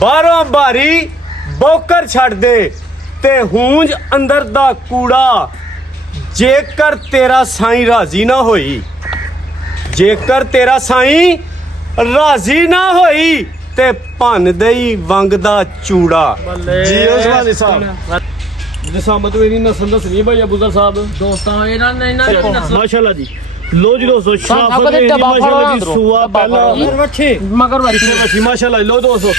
ਬਾਹਰੋਂ ਭਾਰੀ ਬੌਕਰ ਛੱਡ ਦੇ ਤੇ ਹੂੰਜ ਅੰਦਰ ਦਾ ਕੂੜਾ। ਜੇਕਰ ਤੇਰਾ ਸਾਈਂ ਰਾਜ਼ੀ ਨਾ ਹੋਈ, ਜੇਕਰ ਤੇਰਾ ਸਾਈਂ ਰਾਜ਼ੀ ਨਾ ਹੋਈ ਤੇ ਭੰਨ ਦੇਈ ਵੰਗ ਦਾ ਚੂੜਾ। ਜੀਓ ਸਵਾਲੀ ਸਾਹਿਬ ਜਸਾਮਤ ਮੇਰੀ ਨਸਲ ਦੱਸਣੀ ਭਾਈ ਅਬੂਜ਼ਰ ਸਾਹਿਬ ਦੋਸਤਾਂ ਇਹਨਾਂ ਨੇ ਨਸਲ ਮਾਸ਼ਾਅੱਲਾ ਜੀ। ਲੋ ਜੀ ਦੋਸਤੋ ਸ਼ਰਾਫਤ ਨੇ ਮਾਸ਼ਾਅੱਲਾ ਜੀ ਸੂਆ ਪਹਿਲਾ ਵੱਛੇ ਮਗਰ ਵੱਛੀ ਮਾਸ਼ਾਅੱਲਾ ਲੋ ਦੋਸਤੋ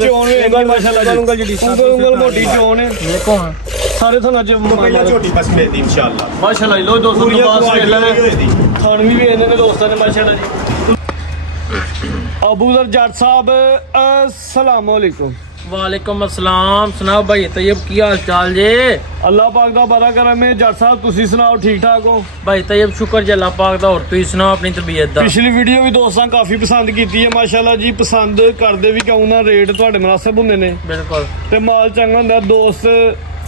ਚੋਣ ਵੇਂਗਾ ਮਾਸ਼ਾਅੱਲਾ ਜੀ ਉਂਗਲ ਮੋਟੀ ਚੋਣ ਹੈ ਦੇਖੋ ਸਾਰੇ ਤੁਹਾਨੂੰ ਅੱਜ ਪਹਿਲਾਂ ਝੋਟੀ ਬਸ ਮਿਲਦੀ ਇਨਸ਼ਾਅੱਲਾ। ਮਾਸ਼ਾਅੱਲਾ ਲੋ ਦੋਸਤੋ ਨਵਾਜ਼ ਵੇਲਾ ਨੇ ਖਾਣ ਵੀ ਇਹਨੇ ਨੇ ਦੋਸਤਾਂ ਨੇ ਮਾਸ਼ਾਅੱਲਾ ਜੀ। ਅਬੂਜ਼ਰ ਜੱਟ ਸਾਹਿਬ अस्सलाम वालेकुम। वालेकुम अस्सलाम। सुनाओ भाई तैयब की हाल चाल जे? अल्लाह पाक दा बड़ा करम है जट साहब तुसी सुनाओ ठीक ठाक हो? भाई तैयब शुक्र जी अल्लाह पाक दा। और तुसी सुनाओ अपनी तबीयत दा। पिछली वीडियो भी दोस्तां काफी पसंद कीती है माशाल्लाह जी। पसंद करदे भी क्यों ना रेट तुहाडे मुनासिब हुंदे ने बिल्कुल ते माल चंगा हुंदा दोस्त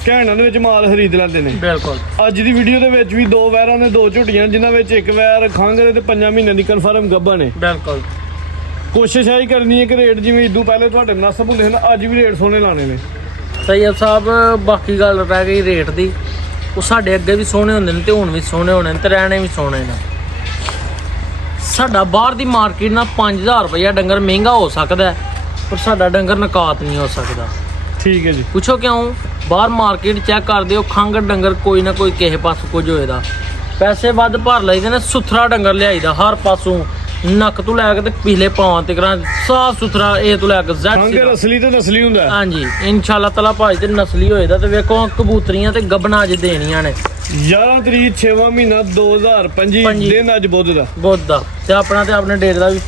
ਘੈਂਟਾਂ ਦੇ ਵਿੱਚ ਮਾਲ ਖਰੀਦ ਲੈਂਦੇ ਨੇ बिल्कुल। ਅੱਜ ਦੀ ਵੀਡੀਓ ਦੇ ਵਿੱਚ ਵੀ ਦੋ ਵੈਰਾਂ ਨੇ ਦੋ ਝੁੱਟੀਆਂ ਜਿਨ੍ਹਾਂ ਵਿੱਚ ਇੱਕ ਵੈਰ ਖੰਘ ਦੇ ਤੇ 5 ਮਹੀਨਿਆਂ ਦੀ ਕਨਫਰਮ ਗੱਭਾ ਨੇ। बिल्कुल ਕੋਸ਼ਿਸ਼ ਆਈ ਕਰਨੀ ਹੈ ਕਿ ਰੇਟ ਜਿਵੇਂ ਇਦੋਂ ਪਹਿਲੇ ਤੁਹਾਡੇ ਮੁਨਾਸਿਬ ਹੁੰਦੇ ਹਨ ਅੱਜ ਵੀ ਰੇਟ ਸੋਹਣੇ ਲਾਣੇ ਨੇ। तैयब साहब बाकी गल रह गई रेट दी। ਉਹ ਸਾਡੇ ਅੱਗੇ ਵੀ ਸੋਹਣੇ ਹੁੰਦੇ ਨੇ ਤੇ ਹੁਣ ਵੀ ਸੋਹਣੇ ਹੋਣੇ ਨੇ ਤੇ ਰਹਿਣੇ ਵੀ ਸੋਹਣੇ ਨੇ। ਸਾਡਾ ਬਾਹਰ ਦੀ ਮਾਰਕੀਟ ਨਾਲ 5000 ਰੁਪਇਆ ਡੰਗਰ ਮਹਿੰਗਾ ਹੋ ਸਕਦਾ ਪਰ ਸਾਡਾ ਡੰਗਰ ਨਕਾਤ ਨਹੀਂ ਹੋ ਸਕਦਾ। ਠੀਕ ਹੈ ਜੀ। ਪੁੱਛੋ ਕਿਉਂ? ਬਾਹਰ ਮਾਰਕੀਟ ਚੈੱਕ ਕਰਦੇ ਹੋ ਖੰਗ ਡੰਗਰ ਕੋਈ ਨਾ ਕੋਈ ਕਿਸੇ ਪਾਸੋਂ ਕੁਝ ਹੋਏਦਾ। ਪੈਸੇ ਵੱਧ ਭਰ ਲਈਦੇ ਨੇ। ਸੁਥਰਾ ਡੰਗਰ ਲਿਆਈਦਾ ਹਰ ਪਾਸੋਂ ਨੱਕ ਤੋਂ ਲੈ ਕੇ ਤੇ ਪਿਛਲੇ ਪਾਵਾਂ ਤੱਕ ਸਾਫ ਸੁਥਰਾ ਇਹ ਤੋਂ ਲੈ ਕੇ ਖੰਘ ਅਸਲੀ ਤੇ ਨਸਲੀ ਹੁੰਦਾ। ਹਾਂਜੀ ਇਨਸ਼ਾਅੱਲਾ ਤਾਲਾ ਭਾਈ ਤੇ ਨਸਲੀ ਹੋਏਦਾ ਤੇ ਵੇਖੋ ਕਬੂਤਰੀਆਂ ਤੇ ਗੱਬਣਾ ਅੱਜ ਦੇਣੀਆਂ ਨੇ। 11 ਤਰੀਕ 6ਵਾਂ ਮਹੀਨਾ 2025 ਦਿਨ ਅੱਜ ਬੁੱਧ ਦਾ। ਬੁੱਧ ਦਾ ਤੇ ਆਪਣਾ ਤੇ ਆਪਣੇ ਡੇਰੇ ਦਾ ਵੀ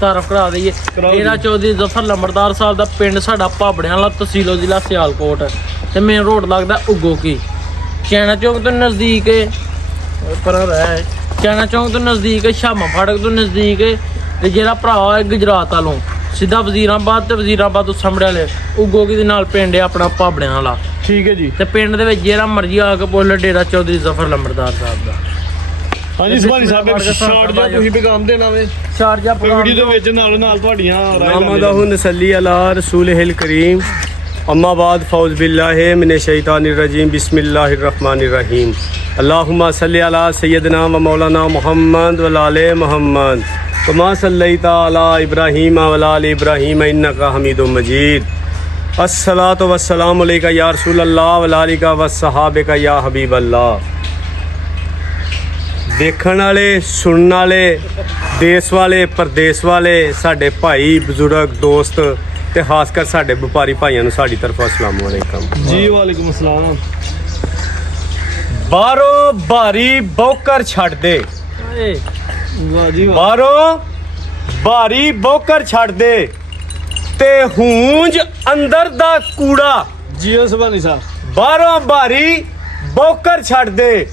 ਤਾਰਫ ਕਰਾ ਦਈਏ। ਡੇਰਾ ਚੌਧਰੀ ਜ਼ਫਰ ਲੰਬੜਦਾਰ ਸਾਹਿਬ ਦਾ ਪਿੰਡ ਸਾਡਾ ਭਾਬੜਿਆਂ ਵਾਲਾ ਤਹਿਸੀਲ ਜ਼ਿਲ੍ਹਾ ਸਿਆਲਕੋਟ ਤੇ ਮੇਨ ਰੋਡ ਲੱਗਦਾ ਉਗੋ ਕੀ ਚੈਨਾ ਚੌਕ ਤੋਂ ਨਜ਼ਦੀਕ ਪਰ ਰਹਿ ਚੈਨਾ ਚੌਕ ਤੋਂ ਨਜ਼ਦੀਕ ਸ਼ਾਮਾ ਫਾਟਕ ਤੋਂ ਨਜ਼ਦੀਕ ਤੇ ਜਿਹੜਾ ਭਰਾ ਹੈ ਗੁਜਰਾਤ ਵਾਲੋਂ ਸਿੱਧਾ ਵਜ਼ੀਰਾਬਾਦ ਤੇ ਵਜ਼ੀਰਾਬਾਦ ਤੋਂ ਸਾਹਮਣੇ ਵਾਲੇ ਉਗੋ ਕੀ ਦੇ ਨਾਲ ਪਿੰਡ ਹੈ ਆਪਣਾ ਭਾਬੜਿਆਂ ਵਾਲਾ। ਠੀਕ ਹੈ ਜੀ। ਤੇ ਪਿੰਡ ਦੇ ਵਿੱਚ ਜਿਹੜਾ ਮਰਜ਼ੀ ਆ ਕੇ ਪੁੱਛ ਡੇਰਾ ਚੌਧਰੀ ਜ਼ਫਰ ਲੰਬੜਦਾਰ ਸਾਹਿਬ ਦਾ। ਹਾਂਜੀ ਸੁਭਾਨੀ ਸਾਹਿਬ ਇੱਕ ਸ਼ਾਰਟ ਜਿਹਾ ਤੁਸੀਂ ਪੈਗਾਮ ਦੇਣਾ ਵੇ ਸ਼ਾਰਜਾ ਵੀਡੀਓ ਦੇ ਵਿੱਚ ਨਾਲ ਤੁਹਾਡੀਆਂ ਮੁਹੰਮਦਹੁ ਨਸੱਲੀ ਅਲਾ ਰਸੂਲਿਲ ਕਰੀਮ अम्मा बाद फ़ौज़ बिल्लाहि मिनश शैतानिर रजीम बिस्मिल्लाहिर रहमानिर रहीम अल्लाहुम्मा सल्लि अला सय्यदना व मौलाना मुहम्मद व आले मुहम्मद कमा सल्लैता अला इब्राहीम व आले इब्राहीम इन्नका हमीदुम मजीद अस्सलातु वस्सलामु अलैका या रसूलल्लाह व आलिका व सहाबिका या हबीबल्लाह। देखण वाले सुनने वाले देश वाले परदेश वाले साडे भाई बुजुर्ग दोस्त ਤੇ ਖਾਸ ਕਰ ਸਾਡੇ ਵਪਾਰੀ ਭਾਈਆਂ ਨੂੰ ਸਾਡੀ ਤਰਫੋਂ ਅਸਲਾਮ ਵਾਲੇਕਮ ਜੀ। ਵਾਲੇਕੁਮ ਅਸਲਾਮ। ਬਾਹਰੋਂ ਭਾਰੀ ਬੌਕਰ ਛੱਡ ਦੇ। ਵਾਹ ਜੀ ਵਾਹ। ਬਾਹਰੋਂ ਭਾਰੀ ਬੌਕਰ ਛੱਡ ਦੇ ਤੇ ਹੂੰਜ ਅੰਦਰ ਦਾ ਕੂੜਾ। ਜੀਓ ਸੁਭਾਨੀ ਸਾਹਿਬ। ਬਾਹਰੋਂ ਭਾਰੀ ਬੌਕਰ ਛੱਡ ਦੇ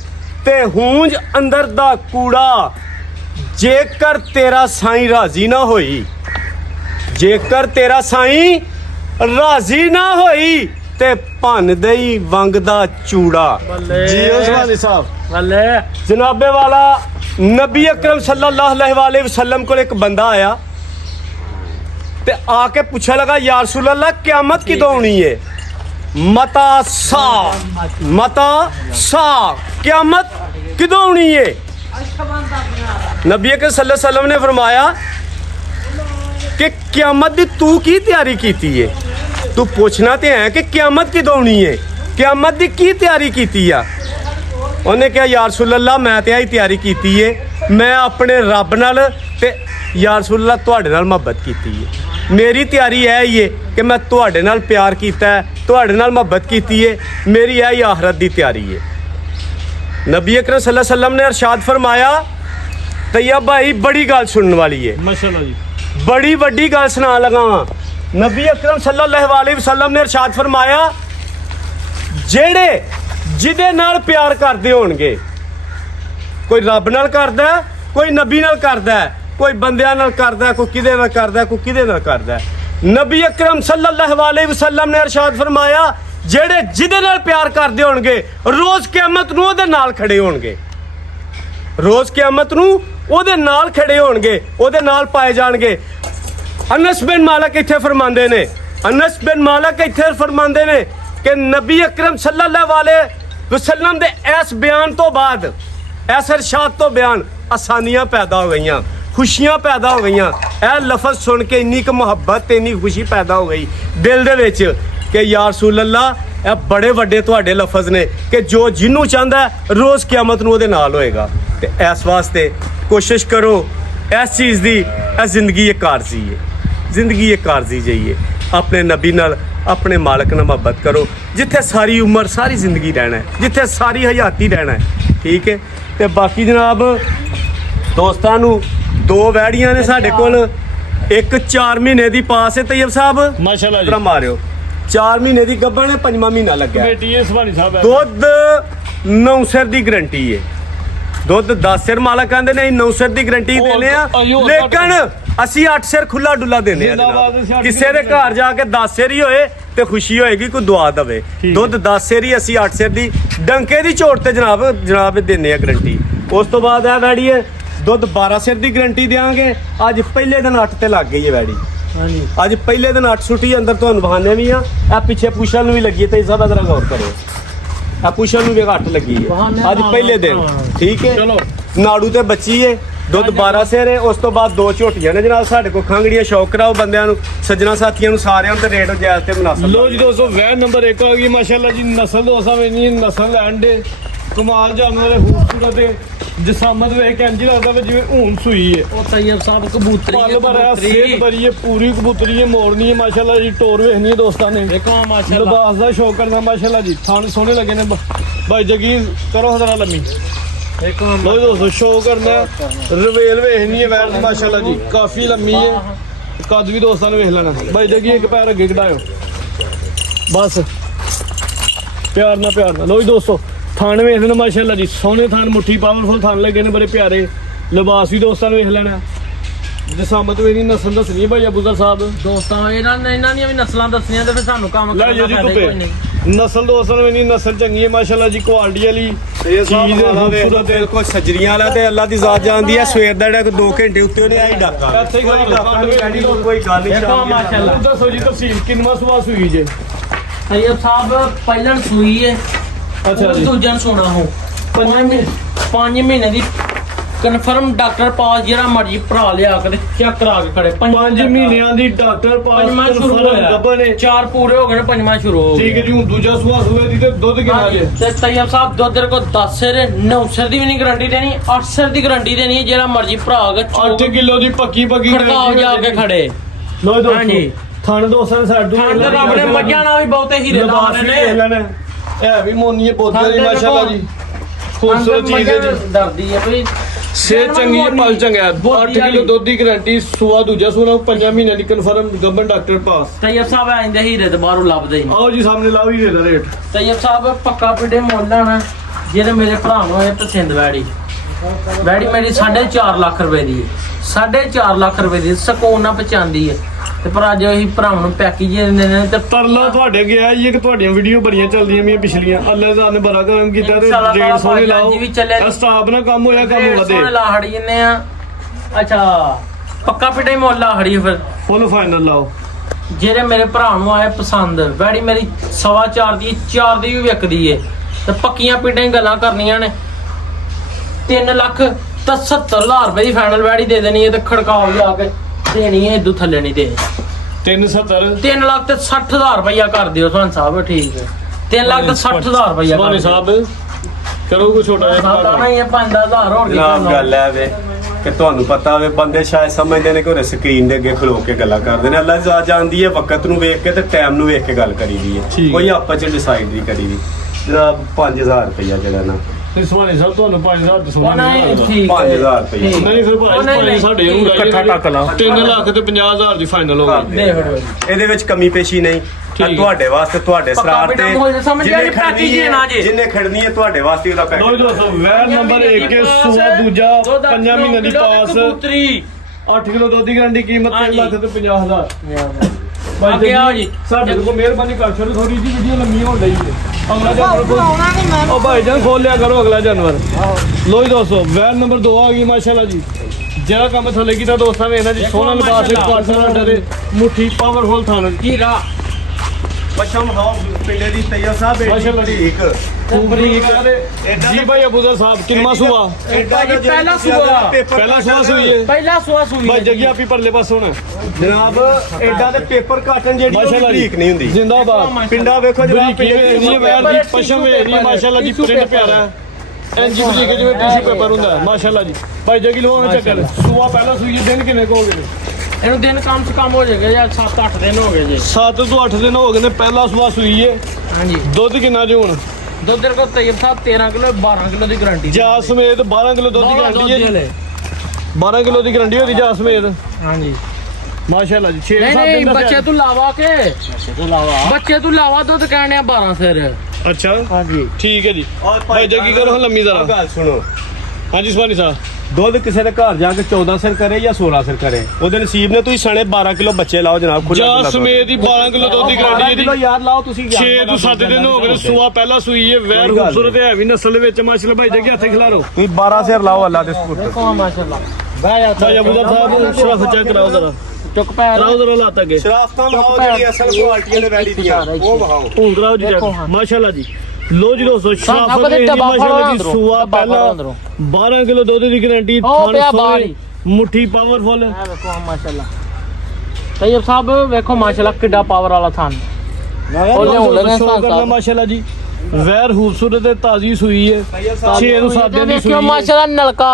ਤੇ ਹੂੰਜ ਅੰਦਰ ਦਾ ਕੂੜਾ। ਜੇਕਰ ਤੇਰਾ ਸਾਈਂ ਰਾਜ਼ੀ ਨਾ ਹੋਈ, ਜੇਕਰ ਤੇਰਾ ਸਾਈਂ ਰਾਜ਼ੀ ਨਾ ਹੋਈ ਤੇ ਭੰਨ ਦੇਈ ਵੰਗ ਦਾ ਚੂੜਾ। ਜੀਓ ਸੁਭਾਨੀ ਸਾਹਿਬ। ਬੱਲੇ ਜਨਾਬੇ ਵਾਲਾ ਨਬੀ ਅਕਰਮ ਸੱਲੱਲਾਹੁ ਅਲੈहि ਵਸੱਲਮ ਕੋਲ ਇੱਕ ਬੰਦਾ ਆਇਆ ਤੇ ਆ ਕੇ ਪੁੱਛਣ ਲੱਗਾ ਯਾ ਰਸੂਲ ਅੱਲਾਹ ਕਿਆਮਤ ਕਿਦੋਂ ਹੋਣੀ ਹੈ? ਮਤਾ ਸਾ ਕਿਆਮਤ ਕਿਦੋਂ ਹੋਣੀ ਹੈ? ਨਬੀ ਅਕਰਮ सल्लल्लाहु अलैहि वसल्लम ने फरमाया कि क्यामत दी तू की तैयारी कीती है? तू पूछना तो है कि क्यामत किदों होनी है, क्यामत दी की तैयारी कीती है? उन्हें कहा या रसूल अल्लाह मैं तो यही तैयारी कीती है, मैं अपने रब नाल ते या रसूल अल्लाह तुहाडे नाल मोहब्बत कीती है। मेरी तैयारी यही है कि मैं तुहाडे नाल प्यार कीता है, तुहाडे नाल मोहब्बत कीती है, मेरी यही आखरत दी तैयारी है। नबी अकरम सल्लल्लाहु अलैहि वसल्लम ने इरशाद फरमाया, तैयब भाई बड़ी गल सुनने वाली है, माशाअल्लाह जी बड़ी वड्डी गल सुना लगा। नबी अकरम सल्लल्लाहु अलैहि वसल्लम ने इरशाद फरमाया, जेड़े जिदे नाल प्यार करदे होणगे, कोई रब नाल करदा है, कोई नबी नाल करदा है, कोई बंदियां नाल करदा है, कोई किदे नाल करदा है, कोई किदे नाल करदा है। नबी अकरम सल्लल्लाहु अलैहि वसल्लम ने इरशाद फरमाया, जेड़े जिदे नाल प्यार करदे होणगे रोज़ क़यामत नूं ओहदे नाल खड़े होणगे, रोज़ क़यामत नूं ओहदे नाल खड़े होणगे, ओहदे नाल पाए जाणगे। ਅਨਸ ਬਿਨ ਮਾਲਿਕ ਇੱਥੇ ਫਰਮਾਉਂਦੇ ਨੇ, ਅਨਸ ਬਿਨ ਮਾਲਿਕ ਇੱਥੇ ਫਰਮਾਉਂਦੇ ਨੇ ਕਿ ਨਬੀ ਅਕਰਮ ਸੱਲੱਲਾਹੁ ਅਲੈਹਿ ਵਸੱਲਮ ਦੇ ਇਸ ਬਿਆਨ ਤੋਂ ਬਾਅਦ, ਇਸ ਇਰਸ਼ਾਦ ਤੋਂ ਬਿਆਨ ਆਸਾਨੀਆਂ ਪੈਦਾ ਹੋ ਗਈਆਂ, ਖੁਸ਼ੀਆਂ ਪੈਦਾ ਹੋ ਗਈਆਂ। ਇਹ ਲਫ਼ਜ਼ ਸੁਣ ਕੇ ਇੰਨੀ ਕੁ ਮੁਹੱਬਤ, ਇੰਨੀ ਖੁਸ਼ੀ ਪੈਦਾ ਹੋ ਗਈ ਦਿਲ ਦੇ ਵਿੱਚ ਕਿ ਯਾ ਰਸੂਲ ਅੱਲਾ, ਇਹ ਬੜੇ ਵੱਡੇ ਤੁਹਾਡੇ ਲਫ਼ਜ਼ ਨੇ ਕਿ ਜੋ ਜਿਹਨੂੰ ਚਾਹੁੰਦਾ ਰੋਜ਼ ਕਿਆਮਤ ਨੂੰ ਉਹਦੇ ਨਾਲ ਹੋਏਗਾ। ਤੇ ਇਸ ਵਾਸਤੇ ਕੋਸ਼ਿਸ਼ ਕਰੋ ਇਸ ਚੀਜ਼ ਦੀ, ਇਹ ਜ਼ਿੰਦਗੀ ਇੱਕ ਆਰਜ਼ੀ ਹੈ, ਜ਼ਿੰਦਗੀ ਇੱਕ ਆਰਜ਼ੀ ਜਿਹੀ ਹੈ। ਆਪਣੇ ਨਬੀ ਨਾਲ, ਆਪਣੇ ਮਾਲਕ ਨਾਲ ਮੁਹੱਬਤ ਕਰੋ, ਜਿੱਥੇ ਸਾਰੀ ਉਮਰ, ਸਾਰੀ ਜ਼ਿੰਦਗੀ ਰਹਿਣਾ ਹੈ, ਜਿੱਥੇ ਸਾਰੀ ਹਯਾਤੀ ਰਹਿਣਾ ਹੈ, ਠੀਕ ਹੈ। ਤੇ ਬਾਕੀ ਜਨਾਬ ਦੋਸਤਾਂ ਨੂੰ 2 ਵੈੜੀਆਂ ਨੇ ਸਾਡੇ ਕੋਲ, ਇੱਕ 4 ਮਹੀਨੇ ਦੀ ਪਾਸ ਹੈ ਤੈयब ਸਾਹਿਬ, ਮਾਸ਼ਾਅੱਲਾ ਜੀ। ਤਰ੍ਹਾਂ ਮਾਰਿਓ 4 ਮਹੀਨੇ ਦੀ ਗੱਭਣ ਹੈ, 5ਵਾਂ ਮਹੀਨਾ ਲੱਗਿਆ। ਬੇਟੀ ਇਹ ਸੁਭਾਨੀ ਸਾਹਿਬ ਹੈ। ਦੁੱਧ 9 ਸਿਰ ਦੀ ਗਰੰਟੀ ਹੈ, ਦੁੱਧ 10 ਸਿਰ ਮਾਲਕ ਕਹਿੰਦੇ ਨੇ 9 ਸਿਰ ਦੀ ਗਰੰਟੀ ਦਿੰਦੇ ਆ, ਲੇਕਿਨ ਅਸੀਂ 8 ਸਿਰ ਖੁੱਲਾ ਡੁੱਲਾ ਦਿੰਦੇ ਆ ਜਨਾਬ। ਕਿਸੇ ਦੇ ਘਰ ਜਾ ਕੇ 10 ਸਿਰ ਹੀ ਹੋਏ ਤੇ ਖੁਸ਼ੀ ਹੋਏਗੀ, ਕੋਈ ਦੁਆ ਦਵੇ। ਦੁੱਧ 10 ਸਿਰ ਹੀ, ਅਸੀਂ 8 ਸਿਰ ਦੀ ਡੰਕੇ ਦੀ ਝੋਟ ਤੇ ਜਨਾਬ ਦਿੰਦੇ ਆ ਗਰੰਟੀ। ਉਸ ਤੋਂ ਬਾਅਦ ਇਹ ਵੈੜੀ ਹੈ, ਦੁੱਧ 12 ਸਿਰ ਦੀ ਗਰੰਟੀ ਦੇਵਾਂਗੇ। ਅੱਜ ਪਹਿਲੇ ਦਿਨ 8 ਤੇ ਲੱਗ ਗਈ ਹੈ ਵੈੜੀ, ਹਾਂਜੀ ਅੱਜ ਪਹਿਲੇ ਦਿਨ 8 ਸੁੱਟੀ ਅੰਦਰ, ਤੁਹਾਨੂੰ ਬਹਾਨੇ ਵੀ ਆ। ਇਹ ਪਿੱਛੇ ਪੁਸ਼ਲ ਨੂੰ ਵੀ ਲੱਗੀ ਹੈ ਤੇ ਸਭ ਅਦਰਾ ਗੌਰ ਕਰੋ, ਇਹ ਪੁਸ਼ਲ ਨੂੰ ਵੀ 8 ਲੱਗੀ ਹੈ ਅੱਜ ਪਹਿਲੇ ਦਿਨ, ਠੀਕ ਹੈ। ਚਲੋ ਨਾੜੂ ਤੇ ਬੱਚੀ ਹੈ, ਦੁੱਧ 12 ਸਿਰ ਹੈ। ਉਸ ਤੋਂ ਬਾਅਦ 2 ਝੋਟੀਆਂ ਨੇ ਜਨਾਬ ਸਾਡੇ ਕੋਲ। ਖੰਗੜੀਆਂ ਸ਼ੌਕ ਕਰਾਓ ਬੰਦਿਆਂ ਨੂੰ, ਸੱਜਣਾ ਸਾਥੀਆਂ ਨੂੰ, ਸਾਰਿਆਂ ਨੂੰ, ਤੇ ਰੇਟ ਜਾਇਜ਼ ਤੇ ਮੁਨਾਸਬ। ਲੋ ਜੀ ਦੋਸਤੋ, ਵੈਨ ਨੰਬਰ 1 ਆ ਗਈ ਮਾਸ਼ਾਅੱਲਾ ਜੀ। ਨਸਲ ਦੋਸਤਾਂ ਵੇਖਣੀ, ਨਸਲ ਲੈਣ ਦੇ ਕਮਾਲ ਜਾਨਵਰ ਹੈ, ਖੂਬਸੂਰਤ ਹੈ। ਜਸਾਮਤ ਵੇਖ ਕੇ ਇੰਜ ਲੱਗਦਾ ਵੀ ਜਿਵੇਂ ਹੁਣ ਸੂਈ ਹੈ। ਉਹ ਤੈयब ਸਾਹਿਬ ਕਬੂਤਰੀ ਪੱਲ ਭਰਿਆ, ਸਿਹਤ ਭਰੀ ਹੈ, ਪੂਰੀ ਕਬੂਤਰੀ ਹੈ, ਮੋੜਨੀ ਹੈ ਮਾਸ਼ਾਅੱਲਾ ਜੀ। ਟੋਰ ਵੇਖਣੀ ਹੈ ਦੋਸਤਾਂ ਨੇ, ਦੇਖੋ ਮਾਸ਼ਾਅੱਲਾ, ਲਿਬਾਸ ਦਾ ਸ਼ੌਕ ਕਰਨਾ ਮਾਸ਼ਾਅੱਲਾ ਜੀ। ਥਣ ਸੋਹਣੇ ਲੱਗੇ ਨੇ ਭਾਈ ਜਗੀਰ, ਕਰੋ ਹਜ਼ਰਾ ਲੰਮੀ। ਦੇਖੋ ਲੋ ਦੋਸਤੋ, ਸ਼ੌਕ ਕਰਨਾ, ਰਵੇਲ ਵੇਖਣੀ ਹੈ ਵੈਨ ਮਾਸ਼ਾਅੱਲਾ ਜੀ, ਕਾਫੀ ਲੰਮੀ ਹੈ। ਕੱਦ ਵੀ ਦੋਸਤਾਂ ਨੇ ਵੇਖ ਲੈਣਾ। ਭਾਈ ਜਗੀ ਇੱਕ ਪੈਰ ਅੱਗੇ ਕਢਾਇਓ ਬਸ, ਪਿਆਰ ਨਾਲ। ਲੋ ਜੀ ਦੋਸਤੋ, ਥਣ ਵੇਖ ਲੈਣਾ ਮਾਸ਼ਾਅੱਲਾ ਜੀ, ਸੋਹਣੇ ਥਣ, ਮੁੱਠੀ ਪਾਵਰਫੁਲ ਥਣ ਲੱਗੇ ਨੇ, ਬੜੇ ਪਿਆਰੇ। ਲਿਬਾਸ ਵੀ ਦੋਸਤਾਂ ਨੇ ਵੇਖ ਲੈਣਾ। ਜਸਾਮਤ ਵੇਖਣੀ, ਨਸਲ ਦੱਸਣੀ ਹੈ ਭਾਈ ਅਬੂਜ਼ਰ ਸਾਹਿਬ। ਦੋਸਤਾਂ ਇਹਨਾਂ ਦੀਆਂ ਵੀ ਨਸਲਾਂ ਦੱਸਣੀਆਂ ਤੇ ਫਿਰ ਸਾਨੂੰ ਕੰਮ ਲੈ ਕਰਨਾ ਜੀ ਪੈਂਦਾ ਧੁੱਪੇ, ਕੋਈ ਨਹੀਂ। ਨਸਲ ਦੋਸਤਾਂ ਨੇ ਨਸਲ ਚੰਗੀ ਹੈ ਮਾਸ਼ਾਅੱਲਾ ਜੀ, ਕੁਆਲਿਟੀ ਵਾਲੀ ਇਹ ਸਭ ਚੀਜ਼ ਵਾਲਾ ਵੇਖ ਲਓ, ਖੂਬਸੂਰਤ ਹੈ। ਬਿਲਕੁਲ ਸੱਜਰੀਆਂ ਵਾਲਾ ਤੇ ਅੱਲਾ ਦੀ ਜ਼ਾਤ ਜਾਣਦੀ ਹੈ। ਸਵੇਰ ਦਾ ਜਿਹੜਾ 2 ਘੰਟੇ ਉੱਤੇ ਉਹਨੇ ਆਈ ਡਾਕਾ, ਇੱਥੇ ਹੀ ਕੋਈ ਡਾਕਾ ਨਹੀਂ ਕੱਢੀ, ਕੋਈ ਗੱਲ ਨਹੀਂ। ਦੇਖੋ ਮਾਸ਼ਾਅੱਲਾ, ਦੱਸੋ ਜੀ ਤਫਸੀਲ, ਕਿੰਨਵਾਂ ਸੁਆ ਸੂਈ ਜੇ? ਤैयब ਸਾਹਿਬ ਪਹਿਲਣ ਸੂਈ ਹੈ, ਅੱਛਾ ਜੀ। ਦੂਜਾ ਸੋਣਾ ਹੋ 5 ਮਹੀਨੇ ਦੀ ਕਨਫਰਮ ਡਾਕਟਰ ਪਾਸ, ਜਿਹੜਾ ਮਰਜੀ ਭਰਾ ਲਿਆ ਕੇ ਚੈੱਕ ਕਰਾ ਕੇ ਖੜੇ। 5 ਮਹੀਨਿਆਂ ਦੀ ਡਾਕਟਰ ਪਾਸ, ਪੰਜਵਾਂ ਸ਼ੁਰੂ ਹੋਇਆ, ਗੱਭਣ ਨੇ। 4 ਪੂਰੇ ਹੋ ਗਏ ਨੇ, 5ਵਾਂ ਸ਼ੁਰੂ ਹੋ ਠੀਕ ਹੈ ਜੀ। ਹੁਣ ਦੂਜਾ ਸੁਆ ਸੂਏ ਦੀ ਤੇ ਦੁੱਧ ਕਿੰਨਾ ਜੇ? ਤੇ ਤैयब ਸਾਹਿਬ ਦੁੱਧ ਦੇ ਕੋਲ 10 ਸਿਰ 9 ਸਿਰ ਦੀ ਵੀ ਨਹੀਂ ਗਾਰੰਟੀ ਦੇਣੀ, 8 ਸਿਰ ਦੀ ਗਾਰੰਟੀ ਦੇਣੀ ਹੈ। ਜਿਹੜਾ ਮਰਜੀ ਭਰਾ ਕੇ 8 ਕਿਲੋ ਦੀ ਪੱਕੀ ਖੜਕਾਓ ਜਾ ਕੇ ਖੜੇ। ਲੋ ਦੋਸਤੋ, ਹਾਂਜੀ। ਥਣ ਦੋਸਤਾਂ ਨੇ ਸਾਡੂ ਥਣ ਤੇ ਰੱਬ ਨੇ ਮੱਝਾਂ ਨਾਲ ਵੀ ਬਹੁਤੇ ਹੀਰੇ ਲਿਬਾਸ ਲਾਉਣੇ ਵੀ ਵੇਖ ਨੇ। ਲੈਣਾ, ਇਹ ਵੀ ਮੋਨੀ ਹੈ, ਬੋਤਲ ਦੀ ਥਣ ਤੇ ਮਾਸ਼ਾਅੱਲਾ ਦੇਖੋ, ਜੀ, ਖੂਬਸੂਰਤ ਚੀਜ਼ ਹੈ ਜੀ। ਡਰਦੀ ਹੈ ਭਈ, ਸਿਹਤ ਚੰਗੀ ਹੈ, ਪਲ ਚੰਗਾ। 8 ਕਿਲੋ ਦੁੱਧ ਦੀ ਗਾਰੰਟੀ, ਸੁਆ ਦੂਜਾ ਸੂਆ 5 ਮਹੀਨਿਆਂ ਦੀ ਕਨਫਰਮ ਗੱਭਣ ਡਾਕਟਰ ਪਾਸ। ਤैयब ਸਾਹਿਬ ਆਂਦੇ ਹੀਰੇ ਤੇ ਬਾਹਰੋਂ ਲੱਭਦੇ ਹੀ ਆਓ ਜੀ ਸਾਹਮਣੇ ਲਾਓ ਹੀ ਦਾ ਰੇਟ। ਤैयब ਸਾਹਿਬ ਪੱਕਾ ਪਿੱਡੇ ਮੁੱਲ ਆਣਾ, ਜਿਹੜੇ ਮੇਰੇ ਭਰਾ ਨੂੰ ਇਹ ਪਸੰਦ ਵੈੜੀ ਮੇਰੀ 4.5 ਲੱਖ ਰੁਪਏ ਦੀ ਹੈ, 4.5 ਲੱਖ ਰੁਪਏ ਦੀ ਸਕੂਨ ਨਾਲ ਪਹੁੰਚਾਉਂਦੀ ਹੈ। ਤੇ ਪਰ ਅੱਜ ਅਸੀਂ ਭਰਾਵਾਂ ਨੂੰ ਪੈਕੇਜ ਦਿੰਦੇ ਨੇ ਤੇ ਤਰਲਾ ਤੁਹਾਡੇ ਗਿਆ ਇਹ ਕਿ ਤੁਹਾਡੀਆਂ ਵੀਡੀਓ ਬੜੀਆਂ ਚੱਲਦੀਆਂ ਮੀਆਂ ਪਿਛਲੀਆਂ, ਅੱਲਾਹ ਦਾ ਨੇ ਬੜਾ ਕੰਮ ਕੀਤਾ ਤੇ ਸਾਲਾ ਰੇਟ ਸੋਹਣੇ ਬਾਬਾ ਲਾਓ। ਜੀ ਵੀ ਚੱਲਿਆ ਜੀ। ਸਟਾਫ ਨਾਲ ਕੰਮ ਹੋਇਆ, ਕੰਮ ਵਧੇ। ਸੋਹਣੇ ਲਾਹੜੀ ਜੰਨੇ ਆ। ਅੱਛਾ ਪੱਕਾ ਪਿੱਡਾ ਹੀ ਮੁੱਲ ਲਾਹੜੀ ਫਿਰ ਫੁੱਲ ਫਾਈਨਲ ਲਾਓ। ਜਿਹੜੇ ਮੇਰੇ ਭਰਾ ਨੂੰ ਆਏ ਪਸੰਦ, ਵੈੜੀ ਮੇਰੀ 4.25 ਦੀ, 4 ਦੀ ਵੀ ਵਿਕਦੀ ਏ। ਤੇ ਪੱਕੀਆਂ ਪਿੱਡਾਂ ਹੀ ਗੱਲਾਂ ਕਰਨੀਆਂ ਨੇ। 3,70,000 ਰੁਪਏ ਦੀ ਫਾਈਨਲ ਵੈੜੀ ਦੇ ਦੇਣੀ ਹੈ ਤੇ ਖੜਕਾਓ ਜਾ ਕੇ ਦੇਣੀ ਹੈ, ਇਦੋਂ ਥੱਲੇ ਨਹੀਂ ਦੇਣੀ। 370 3,60,000 ਰੁਪਇਆ ਕਰ ਦਿਓ ਸੁਹਾਨ ਸਾਹਿਬ, ਠੀਕ ਹੈ। 3,60,000 ਰੁਪਇਆ ਸੁਹਾਨੀ ਸਾਹਿਬ ਕਰੋ ਕੋਈ ਛੋਟਾ ਜਿਹਾ। ਨਹੀਂ ਇਹ 5,000 ਹੋਰ ਜਨਾਬ ਗੱਲ ਹੈ ਵੇ ਕਿ ਤੁਹਾਨੂੰ ਪਤਾ ਹੋਵੇ, ਬੰਦੇ ਸ਼ਾਇਦ ਸਮਝਦੇ ਨੇ ਕਿ ਉਹ ਸਕਰੀਨ ਦੇ ਅੱਗੇ ਖਲੋ ਕੇ ਗੱਲਾਂ ਕਰਦੇ ਨੇ। ਅੱਲਾ ਜ਼ਾਤ ਜਾਣਦੀ ਹੈ, ਵਕਤ ਨੂੰ ਵੇਖ ਕੇ ਤੇ ਟਾਈਮ ਨੂੰ ਵੇਖ ਕੇ ਗੱਲ ਕਰੀਦੀ ਹੈ, ਕੋਈ ਆਪਸ ਚ ਡਿਸਾਈਡ ਨਹੀਂ ਕਰੀਦੀ। ਜਨਾਬ 5,000 ਰੁਪਇਆ ਜਿਹੜਾ ਨਾ, ਸੁਹਾਨੀ ਸਾਹਿਬ ਤੁਹਾਨੂੰ 5,000 ਦਸਵਾ ਨਹੀਂ ਠੀਕ 5,000 ਰੁਪਇਆ ਨਹੀਂ ਫਿਰ ਭਾਈ ਸਾਡੇ ਨੂੰ ਇਕੱਠਾ ਟੱਕ ਲਾ 3 ਲੱਖ ਤੇ 50,000 ਦੀ ਫਾਈਨਲ ਹੋ ਗਈ। ਇਹਦੇ ਵਿੱਚ ਕਮੀ ਪੇਸ਼ੀ ਨਹੀਂ। ਤੁਹਾਡੇ ਵਾਸਤੇ, ਤੁਹਾਡੇ ਸਰਾਰ ਤੇ ਜਿੰਨੇ ਖੜਨੀ ਹੈ ਤੁਹਾਡੇ ਵਾਸਤੇ ਉਹਦਾ ਪੈਕੇਜ। ਲੋ ਦੋਸਤੋ, ਵੈਨ ਨੰਬਰ 1 ਸੂਆ ਦੂਜਾ 5 ਮਹੀਨੇ ਦੀ ਪਾਸ, 8 ਕਿਲੋ ਦੁੱਧ ਦੀ ਗਾਰੰਟੀ, ਕੀਮਤ 3 ਲੱਖ ਤੇ 50,000। ਅੱਗੇ ਆਓ ਜੀ। ਸਾਡੇ ਕੋਲ ਮਿਹਰਬਾਨੀ ਕਰ ਛੱਡੋ, ਥੋੜੀ ਜਿਹੀ ਵੀਡੀਓ ਲੰਮੀ ਹੋਣ ਡਈ ਹੈ। ਅਗਲਾ ਜਾਨਵਰ ਉਹ ਭਾਈ ਜਾਨ ਖੋਲ ਲਿਆ ਕਰੋ, ਅਗਲਾ ਜਾਨਵਰ। ਲੋ ਜੀ ਦੋਸਤੋ, ਵੈਨ ਨੰਬਰ 2 ਆ ਗਈ ਮਾਸ਼ਾਅੱਲਾ ਜੀ। ਜਿਹੜਾ ਕੰਮ ਥੱਲੇ ਕੀਤਾ ਦੋਸਤਾਂ ਨੇ ਇਹਨਾਂ ਦੀ ਸੋਹਣਾ ਲਿਬਾਸ ਦੇ ਕਾਟਨ ਦੇ ਮੁੱਠੀ ਪਾਵਰਫੁਲ ਥਾਣ ਹੀਰਾ ਪਸ਼ਮ ਹਾਉ ਪਿੰਡੇ ਦੀ ਤਈਆ ਸਾਹਿਬ ਬੇਟੀ ਬੜੀ ਇੱਕ ਜੀ ਭਾਈ ਅਬੂਜ਼ਾ ਸਾਹਿਬ ਕਿੰਨਾ ਸੂਆ ਪਹਿਲਾ ਸੂਆ ਪਹਿਲਾ ਸੂਆ ਸੂਈ ਹੈ ਪਹਿਲਾ ਸੂਆ ਸੂਈ ਭਾਈ ਜੱਗੀ ਆਪੀ ਪਰਲੇ ਪਾਸੇ ਹੋਣਾ ਜਨਾਬ ਐਡਾ ਦੇ ਪੇਪਰ ਕਾਟਨ ਜਿਹੜੀ ਉਹ ਬਰੀਕ ਨਹੀਂ ਹੁੰਦੀ ਜਿੰਦਾਬਾਦ ਪਿੰਡਾ ਵੇਖੋ ਜਨਾਬ ਬਰੀਕੀ ਵੇਖਣੀ ਵੈਰ ਦੀ ਪਸ਼ਮ ਵੇਖਣੀ ਮਾਸ਼ਾਅੱਲਾ ਜੀ ਪ੍ਰਿੰਟ ਪਿਆਰਾ ਹੈ ਐਂਜੀ ਬਰੀਕ ਜਿਵੇਂ ਟਿਸ਼ੂ ਪੇਪਰ ਹੁੰਦਾ ਹੈ ਮਾਸ਼ਾਅੱਲਾ ਜੀ ਭਾਈ ਜੱਗੀ ਲੋ ਚੱਕਰ ਸੂਆ ਪਹਿਲਾ ਸੂਈ ਦਿਨ ਕਿੰਨੇ ਕੋ ਹੋ ਗਏ ਇਹਨੂੰ ਦਿਨ ਕਮ ਸੇ ਕਮ ਹੋ ਜਾਏਗਾ ਯਾਰ 7-8 ਦਿਨ ਹੋ ਗਏ ਜੀ 7 ਤੋਂ 8 ਦਿਨ ਹੋ ਗਏ ਨੇ ਪਹਿਲਾ ਸੂਆ ਸੂਈ ਹੈ ਹਾਂਜੀ ਦੁੱਧ ਕਿੰਨਾ ਜੀ ਹੁਣ ਦੁੱਧ ਦੇ ਕੋ ਤੈਯਬ ਸਾਹਿਬ 13 ਕਿਲੋ 12 ਕਿਲੋ ਦੀ ਗਾਰੰਟੀ ਜਾ ਸਮੇਤ 12 ਕਿਲੋ ਦੁੱਧ ਦੀ ਗਾਰੰਟੀ ਹੈ 12 ਕਿਲੋ ਦੀ ਗਾਰੰਟੀ ਹੋਦੀ ਜਾ ਸਮੇਤ ਹਾਂਜੀ ਮਾਸ਼ਾਅੱਲਾ ਜੀ 6 ਨਹੀਂ 7 ਨਹੀਂ ਦਿਨ ਬੱਚੇ ਤੂੰ ਲਾਵਾ ਕੇ ਬੱਚੇ ਤੂੰ ਲਾਵਾ ਦੁੱਧ ਕਹਿਣੇ ਆ 12 ਸਿਰ ਅੱਛਾ ਹਾਂਜੀ ਠੀਕ ਹੈ ਜੀ ਭਾਈ ਜੱਗੀ ਕਰੋ ਹੁਣ ਲੰਮੀ ਜ਼ਰਾ ਗੱਲ ਸੁਣੋ ਹਾਂਜੀ ਸੁਭਾਨੀ ਸਾਹਿਬ ਦੁੱਧ ਕਿਸੇ ਦੇ ਘਰ ਜਾ ਕੇ 14 ਸਿਰ ਕਰੇ ਜਾਂ 16 ਸਿਰ ਕਰੇ ਉਹਦੇ ਨਸੀਬ ਨੇ ਤੁਸੀਂ ਸਣੇ 12 ਕਿਲੋ ਬੱਚੇ ਲਾਓ ਜਨਾਬ ਜਾ ਸਮੇਤ ਹੀ 12 ਕਿਲੋ ਦੁੱਧ ਦੀ ਗਾਰੰਟੀ ਹੈ ਕਿਲੋ ਯਾਰ ਲਾਓ ਤੁਸੀਂ 6 ਤੋਂ 7 ਦਿਨ ਹੋ ਗਏ ਨੇ ਸੂਆ ਪਹਿਲਾ ਸੂਈ ਹੈ ਵੈਰ ਖੂਬਸੂਰਤ ਹੈ ਵੀ ਨਸਲ ਦੇ ਵਿੱਚ ਮਾਸ਼ਾਅੱਲਾ ਭਾਈ ਜੱਗੀ ਹੱਥੇ ਖਿਲਾਰੋ ਤੁਸੀਂ 12 ਸਿਰ ਲਾਓ ਅੱਲਾ ਦੇ ਸਪੁਰਦ ਦੇਖੋ ਮਾਸ਼ਾਅੱਲਾ ਬਹਿ ਜਾ ਭਾਈ ਅਬੂਜ਼ਰ ਸਾਹਿਬ ਸ਼ਰਫ ਚੈੱਕ ਕਰਾਓ ਜ਼ਰਾ ਚੁੱਕ ਪੈ ਕਰਾਓ ਜ਼ਰਾ ਲਾ ਤੱਕ ਸ਼ਰਾਫਤਾਂ ਲਾਓ ਜਿਹੜੀ ਅਸਲ ਕੁਆਲਿਟੀ ਦੇ ਵੈਲੀ ਦੀਆਂ ਉਹ ਵਹਾਓ ਹੁਣ ਕਰਾਓ ਜੀ ਮਾਸ਼ਾਅੱਲਾ ਜੀ ਲੋ ਜੀ ਦੋਸਤੋ ਸ਼ਰਾਫਤ ਦੇ ਮਾਸ਼ਾਅੱਲਾ ਜੀ ਸੂਆ ਪਹਿਲਾ 12 ਕਿਲੋ ਦੁੱਧ ਦੀ ਗਾਰੰਟੀ ਮੁੱਠੀ ਪਾਵਰਫੁਲ ਇਹ ਵੇਖੋ ਮਾਸ਼ਾਅੱਲਾ ਤੈਯਬ ਸਾਹਿਬ ਵੇਖੋ ਮਾਸ਼ਾਅੱਲਾ ਕਿੱਡਾ ਪਾਵਰ ਵਾਲਾ ਥਾਨ ਉਹ ਲਿਆਉਣ ਲੱਗੇ ਕਰਨਾ ਮਾਸ਼ਾਅੱਲਾ ਜੀ ਵੈਰ ਖੂਬਸੂਰਤ ਤੇ ਤਾਜ਼ੀ ਸੂਈ ਹੈ 6 ਤੋਂ 7 ਦਿਨ ਦੀ ਸੂਈ ਵੇਖਿਓ ਮਾਸ਼ਾਅੱਲਾ ਨਲਕਾ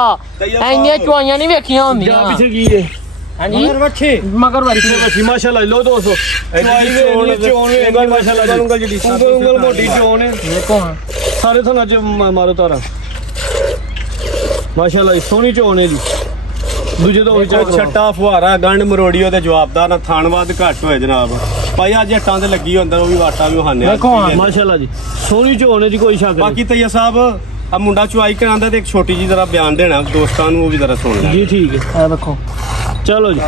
ਐਨੀਆਂ ਚੁਆਈਆਂ ਨਹੀਂ ਵੇਖੀਆਂ ਜਾਂ ਹੁੰਦੀਆਂ ਪਿੱਛੇ ਕੀ ਹੈ ਹਾਂਜੀ ਮਗਰ ਪਿੱਛੇ ਬੱਚੀ ਬੱਚੀ ਮਾਸ਼ਾਅੱਲਾ ਲੋ ਦੋਸਤੋ ਚੋਣ ਵੇਖਣੀ ਮਾਸ਼ਾਅੱਲਾ ਜੀ ਉਂਗਲ ਮੋਟੀ ਚੋਣ ਹੈ ਵੇਖੋ ਹਾਂ ਸਾਰੇ ਤੁਹਾਨੂੰ ਅੱਜ ਮਾਰੋ ਤਾਰਾ ਮਾਸ਼ਾਅੱਲਾ ਸੋਹਣੀ ਚੋਣ ਹੈ ਜੀ ਦੂਜੇ ਤੋਂ ਛੱਟਾ ਫੁਹਾਰਾ ਗੰਢ ਮਰੋੜੀ ਉਹਦੇ ਜਵਾਬਦਾਰ ਨਾ ਥਾਣਵਾਦ ਘੱਟ ਹੋਏ ਜਨਾਬ ਭਾਈ ਅੱਜ ਹੱਟਾਂ ਤੇ ਲੱਗੀ ਹੁੰਦਾ ਉਹ ਵੀ ਵਾਟਾਂ ਵੀ ਹਾਨੇ ਵੇਖੋ ਹਾਂ ਮਾਸ਼ਾਅੱਲਾ ਜੀ ਸੋਹਣੀ ਚੋਣ ਹੈ ਜੀ ਕੋਈ ਸ਼ੱਕ ਨਹੀਂ ਬਾਕੀ ਤਈਆ ਸਾਹਿਬ ਆ ਮੁੰਡਾ ਚੁਆਈ ਕਰਾਂਦਾ ਤੇ ਇੱਕ ਛੋਟੀ ਜੀ ਜ਼ਰਾ ਬਿਆਨ ਦੇਣਾ ਦੋਸਤਾਂ ਨੂੰ ਉਹ ਵੀ ਜ਼ਰਾ ਸੁਣ ਲੈ ਜੀ ਠੀਕ ਹੈ ਇਹ ਵੇਖੋ ਚਲੋ ਜੀ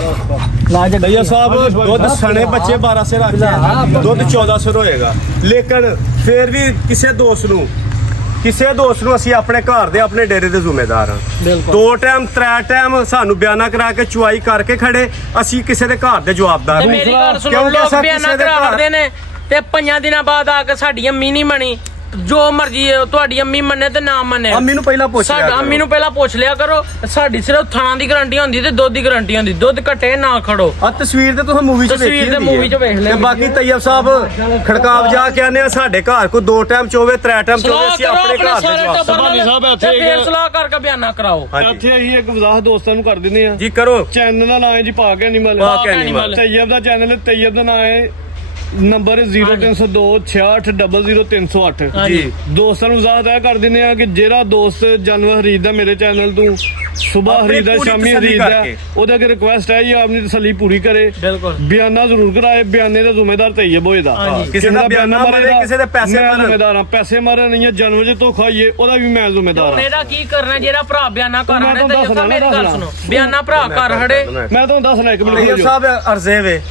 ਲਾ ਜਾ ਤਈਆ ਸਾਹਿਬ ਦੁੱਧ ਸਣੇ ਬੱਚੇ 12 ਸਿਰ ਰੱਖਿਆ ਦੁੱਧ 14 ਸਿਰ ਹੋਏਗਾ ਲੇਕਿਨ ਫੇਰ ਵੀ ਕਿਸੇ ਦੋਸਤ ਨੂੰ ਅਸੀਂ ਆਪਣੇ ਘਰ ਦੇ ਆਪਣੇ ਡੇਰੇ ਦੇ ਜ਼ਿੰਮੇਦਾਰ ਹਾਂ ਬਿਲਕੁਲ 2 ਟਾਈਮ 3 ਟਾਈਮ ਸਾਨੂੰ ਬਿਆਨਾ ਕਰਾ ਕੇ ਚੁਆਈ ਕਰਕੇ ਖੜੇ ਅਸੀਂ ਕਿਸੇ ਦੇ ਘਰ ਦੇ ਜਵਾਬਦਾਰ ਤੇ ਨਹੀਂ ਮੇਰੀ ਗੱਲ ਸੁਣੋ ਕਿਉਂਕਿ ਲੋਕ ਅਸਾਂ ਬਿਆਨਾ ਕਿਸੇ ਦੇ ਕਰਾ ਘਰ- ਹਟਦੇ ਨੇ ਤੇ 5 ਦਿਨਾਂ ਬਾਅਦ ਆ ਕੇ ਸਾਡੀ ਅੰਮੀ ਨਹੀਂ ਮਣੀ ਜੋ ਮਰਜੀ ਤੁਹਾਡੀ ਅੰਮੀ ਮੰਨੇ ਤੇ ਨਾ ਮੰਨੇ ਅੰਮੀ ਨੂੰ ਪਹਿਲਾਂ ਪੁੱਛ ਲਿਆ ਸਾਡਾ ਅੰਮੀ ਨੂੰ ਪਹਿਲਾਂ ਪੁੱਛ ਲਿਆ ਕਰੋ ਸਾਡੀ ਸਿਰਫ ਥਾਂ ਦੀ ਗਾਰੰਟੀ ਹੁੰਦੀ ਤੇ ਦੁੱਧ ਦੀ ਗਾਰੰਟੀ ਹੁੰਦੀ ਦੁੱਧ ਘਟੇ ਨਾ ਖੜੋ ਆ ਤਸਵੀਰ ਤੇ ਤੁਸੀਂ ਮੂਵੀ 'ਚ ਵੇਖੀ ਤਸਵੀਰ ਤੇ ਹੁੰਦੀ ਹੈ। movie 'ਚ ਵੇਖ ਲਿਆ ਤੇ ਬਾਕੀ ਤੈਯਬ ਸਾਹਿਬ ਖੜਕਾਵ ਜਾ ਕੇ ਆਨੇ ਆ ਸਾਡੇ ਘਰ ਕੋਈ 2 ਟਾਈਮ ਚੋਵੇ 3 ਟਾਈਮ ਚੋਵੇ ਸਲਾਹ ਅਸੀਂ ਕਰੋ ਆਪਣੇ ਆਪਣੇ ਘਰ ਦੇ ਸਾਰੇ ਜਵਾਬ ਟੱਬਰ ਸਭਾਨੀ ਸਾਹਿਬ ਨਾਲ ਇੱਥੇ ਤੇ ਫੇਰ ਸਲਾਹ ਕਰਕੇ ਬਿਆਨਾ ਕਰਾਓ ਹਾਂਜੀ ਇੱਥੇ ਅਸੀਂ ਇੱਕ ਵਜ਼ਾਹਤ ਦੋਸਤਾਂ ਨੂੰ ਕਰ ਦਿੰਦੇ ਆ ਜੀ ਕਰੋ ਚੈਨਲ ਦਾ ਨਾਮ ਹੈ ਜੀ ਪਾਕ ਐਨੀਮਲ ਪਾਕ ਐਨੀਮਲ। ਤੈਯਬ ਦਾ ਚੈਨਲ ਹੈ ਤੈਯਬ ਦਾ ਨਾਮ ਹੈ ਨੰਬਰ 0302 66000308 ਜੀ ਦੋਸਤਾਂ ਨੂੰ ਵਜ਼ਾਹਤ ਇਹ ਕਰ ਦਿੰਦੇ ਆ ਕਿ ਜਿਹੜਾ ਦੋਸਤ ਜਾਨਵਰ ਖਰੀਦਦਾ ਮੇਰੇ ਚੈਨਲ ਤੋਂ ਸਵੇਰ ਆਪਣੀ ਖਰੀਦਦਾ ਪੂਰੀ ਸ਼ਾਮੀ ਤਸੱਲੀ ਖਰੀਦਦਾ ਕਰਕੇ। ਉਹਦਾ ਕਿ ਰਿਕੁਐਸਟ ਹੈ ਜੀ ਆਪਣੀ ਤਸੱਲੀ ਪੂਰੀ ਕਰੇ ਬਿਲਕੁਲ ਬਿਆਨਾ ਜ਼ਰੂਰ ਕਰਾਏ ਬਿਆਨੇ ਦਾ ਜ਼ਿੰਮੇਦਾਰ ਤੈਯਬ ਹੋਏਦਾ ਹਾਂਜੀ। ਕਿਸੇ ਦਾ ਬਿਆਨਾ ਮਾਰੇ ਕਿਸੇ ਦੇ ਪੈਸੇ ਮੈਂ ਮਾਰਨ ਜ਼ਿੰਮੇਦਾਰ ਹਾਂ ਪੈਸੇ ਮਾਰਨ ਨਹੀਂ ਹੈ ਜਾਨਵਰ ਜੇ ਧੋਖਾ ਹੋਈਏ ਉਹਦਾ ਵੀ ਮੈਂ ਜ਼ਿੰਮੇਦਾਰ ਹੁਣ ਹਾਂ ਇਹਦਾ ਕੀ ਕਰਨਾ ਜਿਹੜਾ ਭਰਾ ਬਿਆਨਾ ਕਰ ਮੈਂ ਹੜੇ ਤੁਹਾਨੂੰ ਤੇ ਦੱਸਣਾ, ਮੇਰੀ ਗੱਲ ਦੱਸਣਾ। ਸੁਣੋ ਬਿਆਨਾ ਭਰਾ ਕਰ ਹੜੇ ਮੈਂ ਤੁਹਾਨੂੰ ਦੱਸਣਾ ਇੱਕ ਮਿੰਟ ਤੈਯਬ ਸਾਹਿਬ ਅਰਜ਼ੇ ਵੇ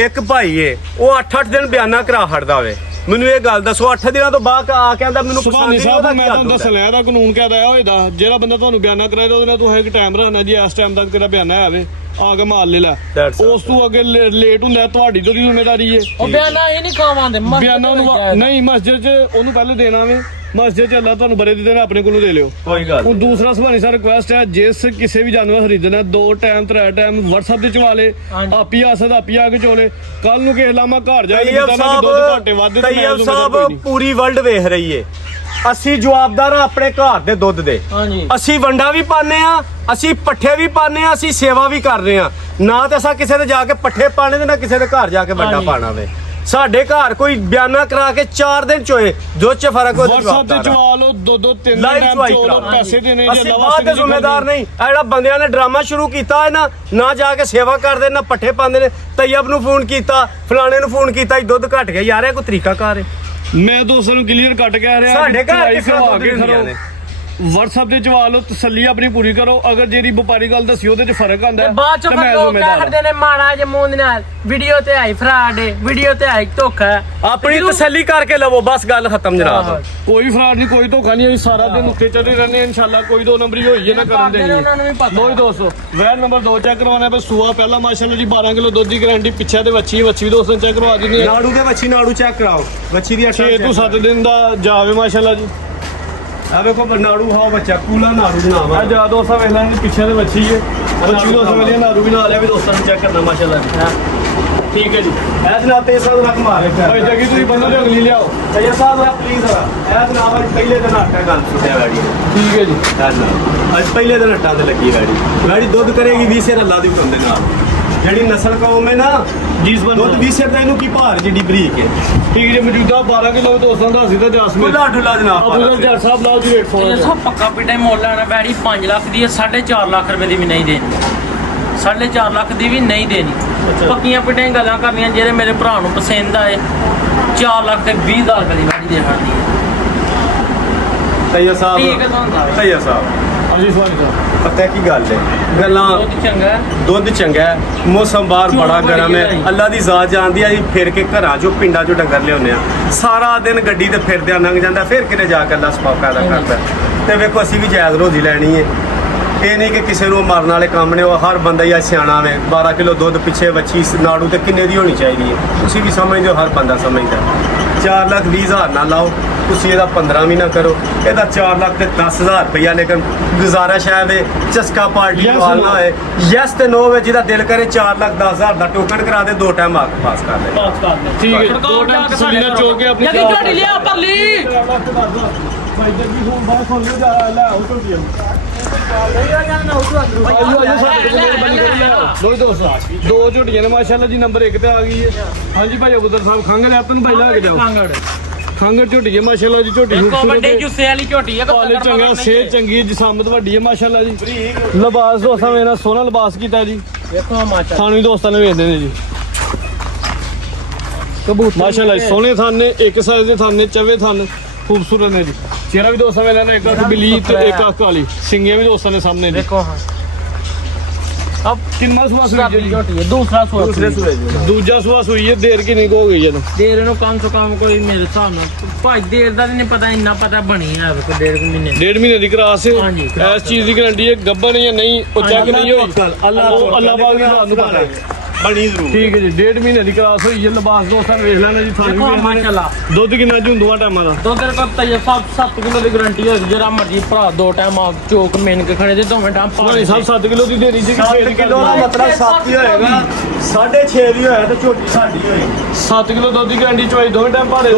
ਇੱਕ ਭਾਈ ਏ ਉਹ 8-8 ਦਿਨ ਬਿਆਨਾ ਕਰਾ ਹਟਦਾ ਵੇ ਮੈਨੂੰ ਇਹ ਗੱਲ ਦੱਸੋ 8 ਦਿਨਾਂ ਤੋਂ ਬਾਅਦ ਆ ਕੇ ਆਂਦਾ ਮੈਨੂੰ ਪਸੰਦ ਸੁਭਾਨੀ ਨਹੀਂ ਸਾਹਿਬ ਉਹਦਾ ਮੈਂ ਤੁਹਾਨੂੰ ਦੱਸ ਲਿਆ ਦਾ ਕਾਨੂੰਨ ਕਹਿੰਦਾ ਹੋਏਦਾ ਜਿਹੜਾ ਬੰਦਾ ਤੁਹਾਨੂੰ ਬਿਆਨਾ ਕਰਾਏਗਾ ਉਹਦੇ ਨਾਲ ਤੂੰ ਇੱਕ ਟਾਈਮ ਰੱਖਣਾ ਜੀ ਇਸ ਟਾਈਮ ਤੱਕ ਤੇਰਾ ਬਿਆਨਾ ਆਵੇ ਆ ਕੇ ਮਾਲ ਲੈ ਲੈ That's all. ਉਸ ਤੋਂ ਅੱਗੇ ਲੇਟ ਹੁੰਦਾ ਤੁਹਾਡੀ ਤੋਂ ਜ਼ਿੰਮੇਵਾਰੀ ਹੈ ਉਹ ਬਿਆਨਾ ਇਹ ਨਹੀਂ ਖਾਵਾਂਦੇ ਬਿਆਨਾ ਉਹਨੂੰ ਨਹੀਂ ਮਸਜਿਦ 'ਚ ਉਹਨੂੰ ਪਹਿਲੇ ਦੇਣਾ ਵੇ ਮਸਜਿਦ 'ਚ ਅੱਲਾ ਤੁਹਾਨੂੰ ਬਰੇ ਦੇ ਦੇਣਾ ਆਪਣੇ ਕੋਲੋਂ ਦੇ ਲਿਓ ਕੋਈ ਗੱਲ ਹੁਣ ਦੂਸਰਾ ਸੁਭਾਨੀ ਸਾਹਿਬ ਰਿਕੁਐਸਟ ਹੈ ਜਿਸ ਕਿਸੇ ਵੀ ਜਾਨਵਰ ਖਰੀਦਣਾ 2 ਟਾਈਮ 3 ਟਾਈਮ WhatsApp ਤੇ ਚਵਾ ਲੇ ਹਾਂਜੀ। ਆਪੀ ਆ ਸਕਦਾ ਆਪੀ ਆ ਕੇ ਚੋਲੇ ਕੱਲ ਨੂੰ ਕਿਸੇ ਲਾਮਾ ਘਰ ਜਾ ਕੇ ਤੈਯਬ ਪਤਾ ਨਾ ਕਿ ਦੁੱਧ ਘਾਟੇ ਵੱਧ ਤੇ ਮੈਂ ਤੈਯਬ ਜ਼ਿੰਮੇਦਾਰ ਸਾਹਿਬ ਕੋਈ ਨਹੀਂ। ਪੂਰੀ ਵਰਲਡ ਵੇਖ ਰਹੀ ਏ ਅਸੀਂ ਜਵਾਬਦਾਰ ਹਾਂ ਆਪਣੇ ਘਰ ਦੇ ਦੁੱਧ ਦੇ ਹਾਂਜੀ ਅਸੀਂ ਵੰਡਾ ਵੀ ਪਾਣੇ ਆ ਅਸੀਂ ਪੱਠੇ ਵੀ ਪਾਣੇ ਆ ਅਸੀਂ ਸੇਵਾ ਵੀ ਕਰ ਰਹੇ ਆ ਨਾ ਤਾਂ ਅਸਾਂ ਕਿਸੇ ਦੇ ਜਾ ਕੇ ਪੱਠੇ ਪਾਣੇ ਤੇ ਨਾ ਕਿਸੇ ਦੇ ਘਰ ਜਾ ਕੇ ਵੰਡਾ ਹਾਂਜੀ। ਪਾਣਾ ਵੇ ਸਾਡੇ ਘਰ ਕੋਈ ਬਿਆਨਾ ਕਰਾ ਕੇ 4 ਦਿਨ ਚੋਏ ਦੁੱਧ ਚ ਫਰਕ ਹੋ WhatsApp ਤੇ ਚਵਾ ਲਓ 2-2 3 ਲਾਈਵ ਟਾਈਮ ਚੁਆਈ ਚੋਲੋ ਕਰਾ ਪੈਸੇ ਦੇਣੇ ਜੇ ਅਸੀਂ ਬਾਅਦ ਦੇ ਜ਼ਿੰਮੇਦਾਰ ਨਹੀਂ ਆ ਜਿਹੜਾ ਬੰਦਿਆਂ ਨੇ ਡਰਾਮਾ ਸ਼ੁਰੂ ਕੀਤਾ ਹੈ ਨਾ ਜਾ ਕੇ ਸੇਵਾ ਕਰਦੇ ਨਾ ਪੱਠੇ ਪਾਉਂਦੇ ਨੇ ਤੈਯਬ ਨੂੰ ਫੋਨ ਕੀਤਾ ਫਲਾਣੇ ਨੂੰ ਫੋਨ ਕੀਤਾ ਜੀ ਦੁੱਧ ਘਟ ਗਿਆ ਯਾਰ ਇਹ ਕੋਈ ਤਰੀਕਾ ਕਾਰ ਹੈ ਮੈਂ ਦੋਸਤਾਂ ਨੂੰ ਕਲੀਅਰ ਕੱਟ ਕੇ ਆ ਰਿਹਾ ਸਾਡੇ ਘਰ ਚੁਆਈ ਕਿਸ ਤਰ੍ਹਾਂ ਕਰਵਾ ਦੁੱਧ ਕੇ ਦਿੰਦੀਆਂ ਖੜੋ ਨੇ? WhatsApp ਤੇ ਜਵਾ ਲਓ, ਤਸੱਲੀ ਆਪਣੀ ਪੂਰੀ ਕਰੋ। ਅਗਰ ਜਿਹੜੀ ਵਪਾਰੀ ਗੱਲ ਦੱਸੀ ਉਹਦੇ ਚ ਫਰਕ ਆਂਦਾ ਤੇ ਬਾਅਦ ਚ ਤੇ ਮੈਂ ਫਿਰ ਲੋਕ ਜ਼ਿੰਮੇਦਾਰ ਕਰਦੇ ਨੇ ਮਾੜਾ ਜੇ ਮੂੰਹ ਦੇ ਨਾਲ ਵੀਡੀਓ ਤੇ ਆਈ ਫਰਾਡ ਹੈ, ਵੀਡੀਓ ਤੇ ਆਈ ਧੋਖਾ ਹੈ। ਆਪਣੀ ਤਸੱਲੀ ਕਰਕੇ ਲਵੋ, ਬਸ ਗੱਲ ਖਤਮ ਜਨਾਬ। ਕੋਈ ਫਰਾਡ ਨਹੀਂ, ਕੋਈ ਧੋਖਾ ਨਹੀਂ। ਅਸੀਂ ਸਾਰਾ ਦਿਨ ਉੱਤੇ ਚੱਲੇ ਰਹਿੰਦੇ ਹਾਂ ਇਨਸ਼ਾਅੱਲਾ। ਕੋਈ 2 ਨੰਬਰੀ ਹੋਈ ਹੈ ਨਾ ਕਰਨ ਦੇ ਉਹਨਾਂ ਨੂੰ ਵੀ ਪਤਾ। ਲੋ ਜੀ ਦੋਸਤੋ, ਵੈਨ ਨੰਬਰ 2 ਚੈੱਕ ਕਰਵਾਉਣਾ ਹੈ। ਸੂਆ ਪਹਿਲਾ ਮਾਸ਼ਾਅੱਲਾ ਜੀ 12 ਕਿਲੋ ਦੁੱਧ ਦੀ ਗਾਰੰਟੀ। ਪਿੱਛੇ ਤੇ ਵੱਛੀ ਵੀ ਦੋਸਤੋ ਚੈੱਕ ਕਰਵਾ ਦਿੰਦੀ ਹੈ। ਨਾੜੂ ਦੇ ਵੱਛੀ ਨਾੜੂ ਚੈੱਕ ਕਰਾਓ, ਵੱਛੀ ਦੀ 6 ਤੋਂ 7 ਦਿਨ ਦਾ ਜਾਵੇ ਮਾਸ਼ਾਅੱਲਾ ਜੀ। ਆ ਵੇਖੋ ਨਾੜੂ ਹਾਓ ਬੱਚਾ ਕੂਲਾ ਨਾੜੂ ਜਨਾਬ। ਆ ਜਾ ਦੋਸਤਾਂ ਵੇਖ ਲੈਣ ਪਿੱਛੇ ਤੇ ਵੱਛੀ ਹੈ। ਵੱਛੀ ਦੋਸਤਾਂ ਵੇਲੇ ਨਾਰੂ ਵੀ ਨਾਲ ਆ ਵੀ ਦੋਸਤਾਂ ਨੂੰ ਚੈੱਕ ਕਰਨਾ ਮਾਸ਼ਾਅੱਲਾ ਜੀ। ਠੀਕ ਹੈ ਜੀ। ਇਹ ਜਨਾਬ ਤੇ ਸਾਧ ਰੱਖ ਮਾਰੇ ਭਾਈ ਜਗੀ ਤੁਸੀਂ ਬੰਦੋ ਤੇ ਅਗਲੀ ਲਿਆਓ। ਸయ్యਦ ਸਾਹਿਬ ਪਲੀਜ਼ ਇਹ ਜਨਾਬ ਅੱਜ ਪਹਿਲੇ ਦਿਨ ਆਟਾ ਗੱਲ ਸੁਣਿਆ ਗਾੜੀ ਠੀਕ ਹੈ ਜੀ। ਅੱਜ ਪਹਿਲੇ ਦਿਨ ਆਟਾ ਤੇ ਲੱਗੀ ਗਾੜੀ ਦੁੱਧ ਕਰੇਗੀ 20 ਸਿਰ ਅੱਲਾ ਦੀ ਹੁਕਮ ਦੇ ਨਾਲ। ਜਿਹੜੀ ਨਸਲ ਕੌਮ ਹੈ ਨਾ ਜੀਸ ਬੰਦੋ ਦੁੱਧ 20 ਸਿਰ ਦਾ ਇਹਨੂੰ ਕੀ ਭਾਰ ਜਿੱਡੀ ਬਰੀਕ ਹੈ। ਠੀਕ ਹੈ ਜੀ। ਮੌਜੂਦਾ 12 ਕਿਲੋ ਦੋਸਤਾਂ ਦਾ ਅਸੀਂ ਤਾਂ ਜਸਮੀਨ ਖੁੱਲਾ ਢੁੱਲਾ ਜਨਾਬ ਅਬੂ ਜੱਜ ਸਾਹਿਬ ਲਾਓ ਜੀ ਰੇਟ ਇਹ ਫੋਨ ਸਭ ਪੱਕਾ ਪਿੱਟੇ ਮੁੱਲ ਆਣਾ ਬੈੜੀ 5 ਲੱਖ ਦੀ ਹੈ, 4.5 ਲੱਖ ਰੁਪਏ ਦੀ ਵੀ ਨਹੀਂ ਦੇਣੀ। 4.5 ਲੱਖ ਦੀ ਵੀ ਨਹੀਂ ਦੇਣੀ। ਪੱਕੀਆਂ ਪਿੱਟੇ ਗੱਲਾਂ ਕਰਨੀਆਂ ਜਿਹੜੇ ਮੇਰੇ ਭਰਾ ਨੂੰ ਪਸੰਦ ਆਏ। 4 ਲੱਖ ਤੇ 20,000 ਰੁਪਏ ਦੀ ਬੈੜੀ ਦੇ ਖਾਣੀ ਹੈ। ਸయ్యਦ ਸਾਹਿਬ ਠੀਕ ਹੈ ਤੁਹਾਨੂੰ ਸయ్యਦ ਸਾਹਿਬ ਹਾਂਜੀ ਸਵਾਰੀ ਸਾਹਿਬ। ਪਤਾ ਕੀ ਗੱਲ ਹੈ, ਗੱਲਾਂ ਦੁੱਧ ਚੰਗਾ ਹੈ। ਦੁੱਧ ਚੰਗਾ ਹੈ, ਮੌਸਮ ਬਾਹਰ ਬੜਾ ਗਰਮ ਹੈ। ਅੱਲਾ ਦੀ ਜ਼ਾਤ ਜਾਣਦੀ ਆ। ਅਸੀਂ ਫਿਰ ਕੇ ਘਰਾਂ ਚੋਂ ਪਿੰਡਾਂ ਚੋਂ ਡੰਗਰ ਲਿਆਉਂਦੇ ਆ। ਸਾਰਾ ਦਿਨ ਗੱਡੀ ਤੇ ਫਿਰਦਿਆਂ ਲੰਘ ਜਾਂਦਾ, ਫਿਰ ਕਿਤੇ ਜਾ ਕੇ ਅੱਲਾ ਸਵਾਬ ਪੈਦਾ ਕਰਦਾ। ਤੇ ਵੇਖੋ ਅਸੀਂ ਵੀ ਜਾਇਜ਼ ਰੋਜ਼ੀ ਲੈਣੀ ਹੈ। ਇਹ ਨਹੀਂ ਕਿ ਕਿਸੇ ਨੂੰ ਮਾਰਨ ਵਾਲੇ ਕੰਮ ਨੇ। ਉਹ ਹਰ ਬੰਦਾ ਹੀ ਸਿਆਣਾ ਵੇ। 12 ਕਿਲੋ ਦੁੱਧ ਪਿੱਛੇ ਵੱਛੀ ਨਾੜੂ ਤੇ ਕਿੰਨੇ ਦੀ ਹੋਣੀ ਚਾਹੀਦੀ ਹੈ। ਤੁਸੀਂ ਵੀ ਸਮਝਦੇ ਹੋ, ਹਰ ਬੰਦਾ ਸਮਝਦਾ। 4,20,000 ਨਾ ਲਾਓ ਤੁਸੀਂ, ਇਹਦਾ 15 ਵੀ ਨਾ ਕਰੋ। ਇਹਦਾ 4 ਲੱਖ ਤੇ 10,000 ਰੁਪਇਆ। ਲੇਕਿਨ ਗੁਜ਼ਾਰਿਸ਼ ਹੈ ਵੇ ਚਸਕਾ ਪਾਰਟੀ ਵਾਲ ਨਾ ਹੋਏ। ਯੈਸ ਤੇ ਨੋ ਵੇ, ਜਿਹਦਾ ਦਿਲ ਕਰੇ 4,10,000 ਦਾ ਟੋਕਨ ਕਰਾ ਦੇ, 2 ਟਾਈਮ ਆਕ ਪਾਸ ਕਰ ਲੈ। ਪਾਸ ਕਰ ਲੈ। ਠੀਕ ਹੈ ਜੀ। 2 ਟਾਈਮ ਤਸੱਲੀ ਨਾਲ ਚੋ ਕੇ ਆਪਣੀ ਜਲਦੀ ਝੋਟੀ ਲਿਆ ਪਰਲੀ। ਭਾਈ ਜੱਗੀ ਫੋਨ ਬਾਹਰ ਖੋਲ ਲਿਓ, ਜਾ ਲੈ ਆਓ ਝੋਟੀ ਲੋ ਦੋਸਤੋ 2 ਝੋਟੀਆਂ ਨੇ ਮਾਸ਼ਾਅੱਲਾ ਜੀ। ਨੰਬਰ 1 ਤੇ ਆ ਗਈ ਹੈ। ਹਾਂਜੀ ਭਾਈ ਅਬੂਦਰ ਸਾਹਿਬ ਖੰਗ ਲਿਆ ਤੈਨੂੰ ਭਾਈ ਲੈ ਕੇ ਜਾਓ। ਖੰਗੜ ਝੋਟੀ ਹੈ ਮਾਸ਼ਾਅੱਲਾ ਜੀ। ਝੋਟੀ ਦੇਖੋ ਖੂਬਸੂਰਤ ਵੱਡੇ ਹੈ, ਜੁੱਸੇ ਵਾਲੀ ਝੋਟੀ ਹੈ। ਪਾਲੇ ਚੰਗਾ, ਸਿਹਤ ਚੰਗੀ ਹੈ, ਜਿਸਮਤ ਵੱਡੀ ਹੈ ਮਾਸ਼ਾਅੱਲਾ ਜੀ। ਲਿਬਾਸ ਦੋਸਤਾਂ ਮੇਰਾ ਸੋਹਣਾ ਲਿਬਾਸ ਕੀਤਾ ਜੀ। ਦੇਖੋ ਮਾਸ਼ਾ ਥਾਣ ਵੀ ਦੋਸਤਾਂ ਨੇ ਵੇਚਦੇ ਨੇ ਜੀ। ਕਬੂਤਰ ਮਾਸ਼ਾਅੱਲਾ ਜੀ ਸੋਹਣੇ ਥਾਨ ਨੇ, ਇੱਕ ਸਾਈਜ਼ ਦੇ ਥਾਨ ਨੇ, ਚਵੇ ਥਾਨ ਖੂਬਸੂਰਤ ਨੇ ਜੀ। ਚਿਹਰਾ ਵੀ ਦੋਸਤਾਂ ਵੇਲੇ ਨਾ, ਇੱਕ ਅੱਖ ਬਿੱਲੀ ਤੇ ਇੱਕ ਅੱਖ ਕਾਲੀ। ਸਿੰਗੀਆਂ ਵੀ ਦੋਸਤਾਂ ਦੇ ਸਾਹਮਣੇ ਜੀ। ਦੇਖੋ ਹਾਂ अब ਕਿੰਨਾ ਸੁਆ ਸੂਈ ਜੀ? झोटी है दूसरा सुआ ਦੂਜਾ ਸੁਆ ਸੂਈ ਹੈ। ਦੇਰ ਕਿੰਨੀ ਕੁ ਹੋ ਗਈ ਇਹਨੂੰ? देर नु कम से कम कोई मेरे हिसाब नाल भाई देर दा नहीं पता, इन्ना पता बनी है कोई 1.5 महीने 1.5 ਮਹੀਨੇ ਦੀ ਕਰਾਸ ਹੈ। ਹਾਂਜੀ। ਇਸ ਚੀਜ਼ ਦੀ ਗਾਰੰਟੀ ਹੈ। ਗੱਬਨ ਜਾਂ ਨਹੀਂ ਉਹ ਚੈੱਕ ਨਹੀਂ ਹੋਈ। ਅੱਲਾਹ ਪਾਕ ਦੀ ਜ਼ਾਤ ਨੂੰ ਪਤਾ ਹੈ। ਬਣੀ ਜ਼ਰੂਰ। ਠੀਕ ਹੈ ਜੀ। 1.5 ਮਹੀਨੇ ਦੀ ਕਰਾਸ ਹੋਈ ਹੈ। ਲਿਬਾਸ ਦੋਸਤਾਂ ਨੇ ਵੇਖ ਲੈਣਾ ਜੀ। देखो ਤੁਹਾਨੂੰ माशाल्लाह ਦੁੱਧ ਕਿੰਨਾ ਝੁੰਦੂਆਂ ਟਾਈਮਾਂ ਦਾ? दो तेरे को तैयार 7 किलो की गारंटी है। जरा मर्जी भरा 2 टाइम आप चौक मेन के खड़े थे 2 मिनट हम ਭਾਈ ਸਾਹਿਬ 7 ਕਿਲੋ ਦੀ ਦੇਣੀ ਜੀ। 7 ਕਿਲੋ ਦਾ ਮਤਲਬ 7 ਹੀ ਹੋਏਗਾ। 6.5 ਵੀ ਹੋਇਆ ਤੇ ਝੋਟੀ ਸਾਡੀ ਹੋਏਗੀ। 7 ਕਿਲੋ ਦੁੱਧ ਦੀ ਗਾਰੰਟੀ ਚਵਾਈ ਦੋਵੇਂ ਟਾਈਮ ਭਾਰੇ।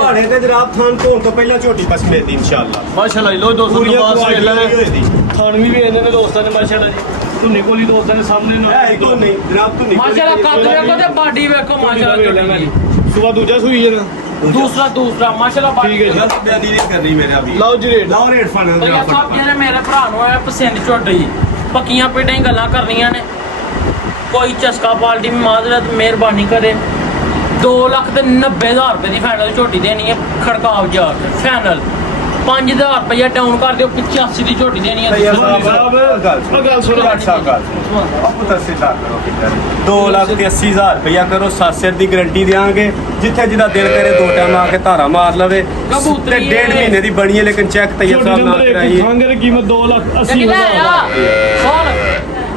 ਭਾੜੇ ਤੇ ਜਨਾਬ ਥਾਨ ਧੋਣ ਤੋਂ ਪਹਿਲਾਂ ਝੋਟੀ ਪਸਮੇ ਦੀ ਇਨਸ਼ਾਅੱਲਾ। ਮਾਸ਼ਾਅੱਲਾ ਜੀ। ਲੋ ਦੋਸਤੋ ਪੂਰੀਆਂ ਲਿਬਾਸ ਵੇਖ ਕੁਆਲਿਟੀ ਲੈਣਾ। ਹੋਈ ਦੀ। ਥਣ ਵੀ ਵੇਖਦੇ ਨੇ ਦੋਸਤਾਂ ਨੇ ਮਾਸ਼ਾਅੱਲਾ ਜੀ। ਧੁੰਨੀ ਕੋਲੀ ਦੋਸਤਾਂ ਦੇ ਸਾਹਮਣੇ ਨੂੰ ਹੈ ਇੱਕੋ ਨਹੀਂ ਜਨਾਬ ਤੂੰ माशाल्लाह कद देखो ते बॉडी देखो माशाल्लाह ਵੇਖ ਲੈਣਾ ਜੀ। झोटी ਸੁਆ ਦੂਜਾ ਸੂਈ ਹੈ ਨਾ। दूसरा माशाल्लाह ठीक है जी। ਗਲਤ ਬਿਆਨੀ ਨਹੀਂ ਕਰਨੀ ਮੇਰੇ ਅਭੀ। ਲਓ ਜੀ ਰੇਟ। ਲਾਓ ਰੇਟ ਫਾਈਨਲ ਭਈਆ ਸਾਹਿਬ ਜਿਹੜੇ ਮੇਰੇ ਭਰਾ ਨੂੰ ਆ ਪਸੰਦ ਝੋਟੀ ਪੱਕੀਆਂ ਪੇਟਾਂ ਹੀ ਗੱਲਾਂ ਕਰਨੀਆਂ ਨੇ। ਕੋਈ ਚਸਕਾ ਪਾਲਟੀ ਮਾਜ਼ਰਤ ਮਿਹਰਬਾਨੀ ਕਰੇ 2,90,000 ਰੁਪਏ ਦੀ ਫਾਈਨਲ ਝੋਟੀ ਦੇਣੀ ਹੈ। ਖੜਕਾਵ ਜਾ ਫਾਈਨਲ 5,000 ਰੁਪਏ ਡਾਊਨ ਕਰ ਦਿਓ। 85 ਦੀ ਝੋਟੀ ਦੇਣੀ ਹੈ। ਗੱਲ ਸੁਣੋ। ਸਾਹਿਬ ਗੱਲ ਆਪੂ ਤਸਦੀਕ ਕਰੋ। 2,80,000 ਰੁਪਇਆ ਕਰੋ। 7 ਸਿਰ ਦੀ ਗਾਰੰਟੀ ਦੇਾਂਗੇ। ਜਿੱਥੇ ਜਿਹਦਾ ਦਿਲ ਕਰੇ 2 ਟਾਈਮ ਆ ਕੇ ਧਾਰਾ ਮਾਰ ਲਵੇ। ਤੇ ਕਬੂਤਰੀ 1.5 ਮਹੀਨੇ ਦੀ ਬਣੀ ਹੈ। ਲੇਕਿਨ ਚੈੱਕ ਤੈਯਬ ਸਾਹਿਬ ਨਾਲ ਕਰਾਈਏ। ਖੰਗ ਦੀ ਕੀਮਤ 2,80,000।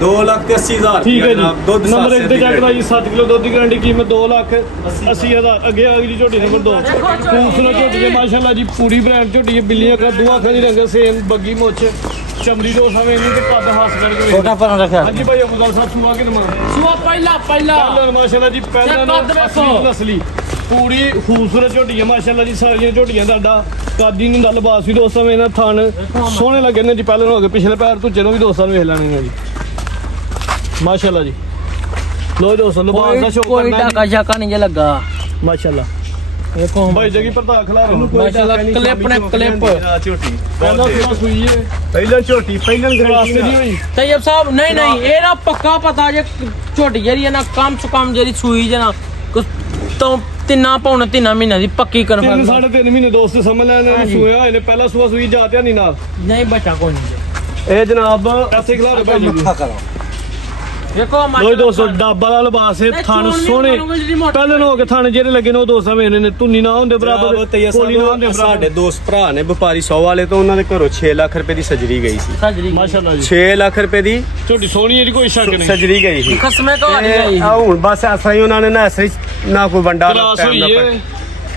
2,80,000 ਠੀਕ ਹੈ ਜੀ। ਦੁੱਧ ਨੰਬਰ 1 ਤੇ ਚੈੱਕ ਦਾ ਕਰਾਈ। 7 ਕਿਲੋ ਦੁੱਧ ਦੀ ਗਾਰੰਟੀ ਕੀਮਤ 2,80,000। ਅੱਗੇ ਆ ਗਈ ਜੀ ਝੋਟੀ ਨੰਬਰ 2। ਖੂਬਸੂਰਤ ਝੋਟੀ ਹੈ ਮਾਸ਼ਾਅੱਲਾ ਜੀ। ਪੂਰੀ ਬ੍ਰਾਂਡ ਝੋਟੀ ਹੈ। ਬਿੱਲੀਆਂ ਅੱਖਾਂ, ਦੋ ਅੱਖਾਂ ਦੀ ਰੰਗ ਸੇਮ, ਬੱਗੀ ਮੁੱਛ, ਚਮੜੀ ਦੋ ਸਾਵੇਂ ਇਹਨੂੰ ਤੇ ਕੱਦ ਹਾਸ ਕਰਕੇ ਛੋਟਾ ਪਰ ਰੱਖਿਆ ਹਾਂਜੀ ਭਾਈ ਅਬੂਦਰ ਸਾਹਿਬ ਸੁਆ ਕੇ ਨਮਾ ਸੁਆ ਪਹਿਲਾ ਪਹਿਲਾਂ ਮਾਸ਼ਾਅੱਲਾ ਜੀ। ਪਹਿਲਾਂ ਕੱਦ ਵੇਖੋ। ਅਸਲੀ ਪੂਰੀ ਖੂਬਸੂਰਤ ਝੋਟੀ ਹੈ ਮਾਸ਼ਾਅੱਲਾ ਜੀ। ਸਾਰੀਆਂ ਝੋਟੀਆਂ ਤੁਹਾਡਾ ਕਾਦੀ ਨਹੀਂ ਦਾ ਲਿਬਾਸ ਵੀ ਦੋਸਤਾਂ ਨੇ ਇਹਨਾਂ ਥਣ ਸੋਹਣੇ ਲੱਗੇ ਨੇ ਜੀ। ਪਹਿਲਾਂ ਹੋ ਗਏ ਪਿਛਲੇ ਪੈਰ ਧੁੱਚੇ ਨੂੰ ਵੀ ਦੋਸਤਾਂ ਨੂੰ ਵੇਖ ਲੈਣੇ ਨੇ ਜੀ ਮਾਸ਼ਾਅੱਲਾ ਜੀ। ਲੋ ਦੋਸਤੋ ਲਿਬਾਸ ਦਾ ਸ਼ੌਕ ਕੋਈ ਕਰਨਾ ਢਾਕਾ ਸ਼ਾਕਾ ਨਹੀਂ ਜੇ ਲੱਗਾ। ਮਾਸ਼ਾਅੱਲਾ। ਦੇਖੋ ਭਾਈ ਜਗੀ ਪਰਦਾ ਖਲਾ ਰੋ ਮਾਸ਼ਾਅੱਲਾ ਕਲਿੱਪ ਨੇ ਕਲਿੱਪ ਝੋਟੀ ਪਹਿਲਾਂ ਸੁਆ ਸੂਈ ਹੈ। ਪਹਿਲਾਂ ਝੋਟੀ ਪਹਿਲਾਂ ਕਲਾਸ ਗਾਰੰਟੀ ਨਹੀਂ ਹੋਈ। ਤੈਯਬ ਸਾਹਿਬ ਨਹੀਂ ਇਹਦਾ ਪੱਕਾ ਪਤਾ ਜੇ ਝੋਟੀ ਜਿਹੜੀ ਹੈ ਨਾ ਕਮ ਸੇ ਕਮ ਜਿਹੜੀ ਸੂਈ ਜੇ ਨਾ ਤੋਂ 3 ਮਹੀਨਿਆਂ ਦੀ ਪੱਕੀ ਕਨਫਰਮ 3.5 ਮਹੀਨੇ ਦੋਸਤ ਸਮਝ ਲੈਣ ਨੇ ਸੂਇਆ ਹੋਏ ਨੇ ਪਹਿਲਾ ਸੂਆ ਸੂਈ ਜਾ ਧਿਆਨੀ ਨਾਲ ਨਹੀਂ ਬੱਚਾ ਕੋਈ ਨਹੀਂ ਇਹ ਜਨਾਬ ਇੱਥੇ ਖਿਲਾਰੇ ਭਾਈ ਜੀ ਦੇਖੋ ਲੋ ਦੋਸਤੋ ਡੱਬਾ ਦਾ ਲਿਬਾਸ ਹੈ ਥਣ ਸੋਹਣੇ ਪਹਿਲੇ ਨੂੰ ਹੋ ਕੇ ਥਣ ਜਿਹੜੇ ਲੱਗੇ ਨੇ ਉਹ ਦੋਸਤਾਂ ਵੇਖਣੇ ਨੇ ਧੁੰਨੀ ਨਾ ਹੁੰਦੇ ਬਰਾਬਰ ਕੋਲੀ ਨਾ ਹੁੰਦੇ ਬਰਾਬਰ ਸਾਡੇ ਦੋਸਤ ਭਰਾ ਨੇ ਵਪਾਰੀ 100 ਵਾਲੇ ਤੋਂ ਉਹਨਾਂ ਦੇ ਘਰੋਂ 6 ਲੱਖ ਰੁਪਏ ਦੀ ਸਜਰੀ ਗਈ ਸੀ ਸਜਰੀ ਮਾਸ਼ਾਅੱਲਾ ਜੀ 6 ਲੱਖ ਰੁਪਏ ਦੀ ਝੋਟੀ ਸੋਹਣੀ ਹੈ ਜੀ ਕੋਈ ਸ਼ੱਕ ਨਹੀਂ ਸਜਰੀ ਗਈ ਸੀ ਖਸਮੇ ਤੋਂ ਆ ਗਈ ਆ ਹੁਣ ਬਸ ਐਸਾ ਹੀ ਉਹਨਾਂ ਨੇ ਨਾ ਐਸਾ ਹੀ ਨਾ ਕੋਈ ਵੰਡਾ ਨਾ ਕਰਾਸ ਟਾਈਮ ਨਾ ਹੋਈ ਹੈ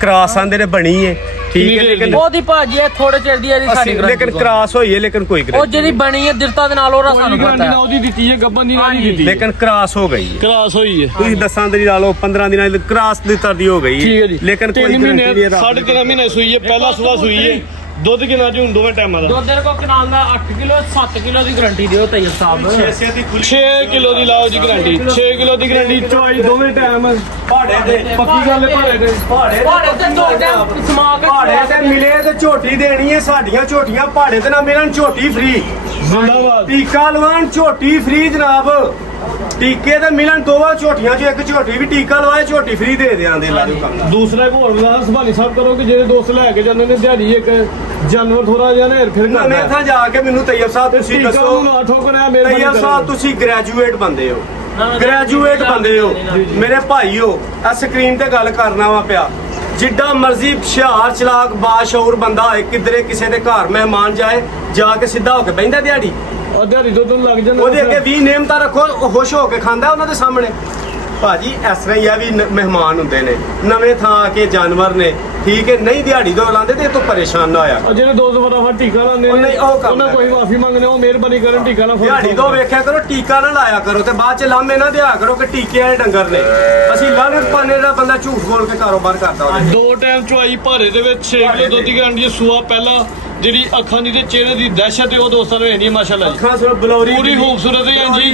ਕਰਾਸ ਆਂਦੇ ਨੇ ਬਣੀ ਹੈ ਠੀਕ ਹੈ ਲੇਕਿਨ ਉਹਦੀ ਭਾਜੀ ਹੈ ਥੋੜੇ ਚਿਰ ਦੀ ਇਹਦੀ ਸਾਡੀ ਅਸੀਂ ਲੇਕਿਨ ਕਰਾਸ ਹੋਈ ਹੈ ਲੇਕਿਨ ਕੋਈ ਉਹ ਗਰੰਟੀ ਜਿਹੜੀ ਬਣੀ ਹੈ ਦਿਰਤਾ ਦੇ ਨਾਲ ਉਹਦਾ ਸਾਨੂੰ ਗਾਰੰਟੀ ਪਤਾ ਨਾ ਹੈ ਉਹਦੀ ਦਿੱਤੀ ਹੈ ਗੱਬਨ ਦੀ ਨਾਲ ਨਹੀਂ ਦਿੱਤੀ ਲੇਕਿਨ ਕਰਾਸ ਹੋ ਗਈ ਹੈ ਕਰਾਸ ਹੋਈ ਹੈ ਤੁਸੀਂ ਦੱਸਾਂ ਦੀ ਲਾ ਲਓ 15 ਦਿਨਾਂ ਦੀ ਕਰਾਸ ਦੀ ਤਰਦੀ ਹੋ ਗਈ ਠੀਕ ਹੈ ਜੀ ਲੇਕਿਨ ਕੋਈ 3 ਮਹੀਨੇ ਗਰੰਟੀ ਨਹੀਂ 3.5 ਮਹੀਨੇ ਸੂਈ ਹੈ ਪਹਿਲਾ ਸੂਆ ਸੂਈ ਹੈ ਦੁੱਧ ਕਿੰਨਾ ਜੀ ਹੁਣ ਦੋਵੇਂ ਟਾਈਮਾਂ ਦਾ ਦੋ ਦਿਨ ਕੋ ਕਨਾਲ ਦਾ 8 ਕਿਲੋ 7 ਕਿਲੋ ਦੀ ਗਾਰੰਟੀ ਦਿਓ ਤੈਯਬ ਸਾਹਿਬ 6 ਕਿਲੋ ਦੀ ਲਾਓ ਜੀ ਗਾਰੰਟੀ 6 ਕਿਲੋ ਦੀ ਗਾਰੰਟੀ ਚੋਈ ਦੋਵੇਂ ਟਾਈਮ ਪਹਾੜੇ ਦੇ ਪੱਕੀ ਗੱਲ ਹੈ ਭਾੜੇ ਦੇ ਪਹਾੜੇ ਤੇ ਦੋ ਟਾਈਮ ਸਮਾ ਕੇ ਪਹਾੜੇ ਤੇ ਮਿਲੇ ਤੇ ਝੋਟੀ ਦੇਣੀ ਹੈ ਸਾਡੀਆਂ ਝੋਟੀਆਂ ਪਹਾੜੇ ਤੇ ਨਾ ਮਿਲਣ ਝੋਟੀ ਫ੍ਰੀ ਜ਼ਿੰਦਾਬਾਦ ਟੀਕਾ ਲਵਾਉਣ ਝੋਟੀ ਫ੍ਰੀ ਜਨਾਬ ਟੀਕੇ ਤੇ ਮਿਲਣ ਦੋਵਾਂ ਝੋਟੀਆਂ ਚ ਇੱਕ ਝੋਟੀ ਵੀ ਟੀਕਾ ਲਵਾਏ ਝੋਟੀ ਫ੍ਰੀ ਦੇ ਦਿਆਂਦੇ ਲਾਜੋ ਕੰਮ ਦੂਸਰਾ ਇੱਕ ਹੋਰ ਵਿਲਾਸ ਸੰਭਾਲੀ ਸਾਹਿਬ ਕਰੋ ਕਿ ਜਿਹੜੇ ਦੋਸਤ ਲੈ ਕੇ ਜਾਂਦੇ ਨੇ ਦਿਹਾੜੀ ਇੱਕ ਜਾਨਵਰ ਥੋੜਾ ਜਿਹਾ ਨੇਰ ਫਿਰ ਨਵੇਂ ਕਰਦਾ ਥਾਂ ਜਾ ਕੇ ਮੈਨੂੰ ਤੈਯਬ ਸਾਹਿਬ ਤੁਸੀਂ ਦੱਸੋ ਨਾ ਠੋਕਣਾ ਮੇਰੇ ਤੈਯਬ ਸਾਹਿਬ ਤੁਸੀਂ ਗ੍ਰੈਜੂਏਟ ਬੰਦੇ ਹੋ ਗ੍ਰੈਜੂਏਟ ਬੰਦੇ ਹੋ ਮੇਰੇ ਭਾਈ ਹੋ ਆ ਸਕਰੀਨ ਤੇ ਗੱਲ ਕਰਨਾ ਵਾ ਪਿਆ ਜਿੱਡਾ ਮਰਜ਼ੀ ਹੁਸ਼ਿਆਰ ਚਲਾਕ ਬਾਸ਼ਊਰ ਬੰਦਾ ਹੋਏ ਕਿਧਰੇ ਕਿਸੇ ਦੇ ਘਰ ਮਹਿਮਾਨ ਜਾਏ ਜਾ ਕੇ ਸਿੱਧਾ ਹੋ ਕੇ ਬਹਿੰਦਾ ਦਿਹਾੜੀ ਉਹ ਦਿਹਾੜੀ ਤੋਂ ਲੱਗ ਜਾਂਦਾ ਉਹਦੇ ਅੱਗੇ 20 ਨੇਮਤਾਂ ਰੱਖੋ ਉਹ ਖੁਸ਼ ਹੋ ਕੇ ਖਾਂਦਾ ਉਹਨਾਂ ਦੇ ਸਾਹਮਣੇ ਭਾਜੀ ਇਸ ਤਰ੍ਹਾਂ ਹੀ ਆ ਵੀ ਮਹਿਮਾਨ ਹੁੰਦੇ ਨੇ ਨਵੇਂ ਥਾਂ ਆ ਕੇ ਜਾਨਵਰ ਨੇ ਠੀਕ ਹੈ ਨਹੀਂ ਦਿਹਾੜੀ ਤੋਂ ਲਾਉਂਦੇ ਤੇ ਇਹ ਤੋਂ ਪਰੇਸ਼ਾਨ ਨਾ ਹੋਇਆ ਉਹ ਜਿਹੜੇ ਦੋਸਤ ਫਟਾਫਟ ਟੀਕਾ ਲਾਉਂਦੇ ਉਹ ਨਹੀਂ, ਉਹ ਕੰਮ ਉਹਨਾਂ ਹੈ। ਕੋਈ ਮਾਫੀ ਮੰਗਦੇ ਉਹ ਮਿਹਰਬਾਨੀ ਕਰਨ ਟੀਕਾ ਨਾ ਦਿਹਾੜੀ ਤੋਂ ਵੇਖਿਆ ਕਰੋ ਟੀਕਾ ਨਾ ਲਾਇਆ ਕਰੋ ਤੇ ਬਾਅਦ ਚ ਲਾਮੇ ਨਾ ਦਿਆ ਕਰੋ ਕਿ ਟੀਕੇ ਵਾਲੇ ਡੰਗਰ ਨੇ ਅਸੀਂ ਲਾਣੇ ਪਾਣੇ ਦਾ ਬੰਦਾ ਝੂਠ ਬੋਲ ਕੇ ਕਾਰੋਬਾਰ ਕਰਦਾ ਉਹਦੇ ਦੋ ਟਾਈਮ ਚੁਆਈ ਭਾਰੇ ਦੇ ਵਿੱਚ 6 ਕਿਲੋ ਦੁੱਧ ਦੀ ਗਾਂਡੀ ਸੂਆ ਪਹਿਲਾ ਜਿਹੜੀ ਅੱਖਾਂ ਦੀ ਤੇ ਚਿਹਰੇ ਦੀ ਦਹਿਸ਼ਤ ਹੈ ਉਹ ਦੋਸਤਾਂ ਨੂੰ ਇੰਨੀ ਮਾਸ਼ਾਅੱਲਾ ਜੀ ਅੱਖਾਂ ਸੁਣ ਬਲੌਰੀ ਪੂਰੀ ਖੂਬਸੂਰਤ ਹੈ ਜੀ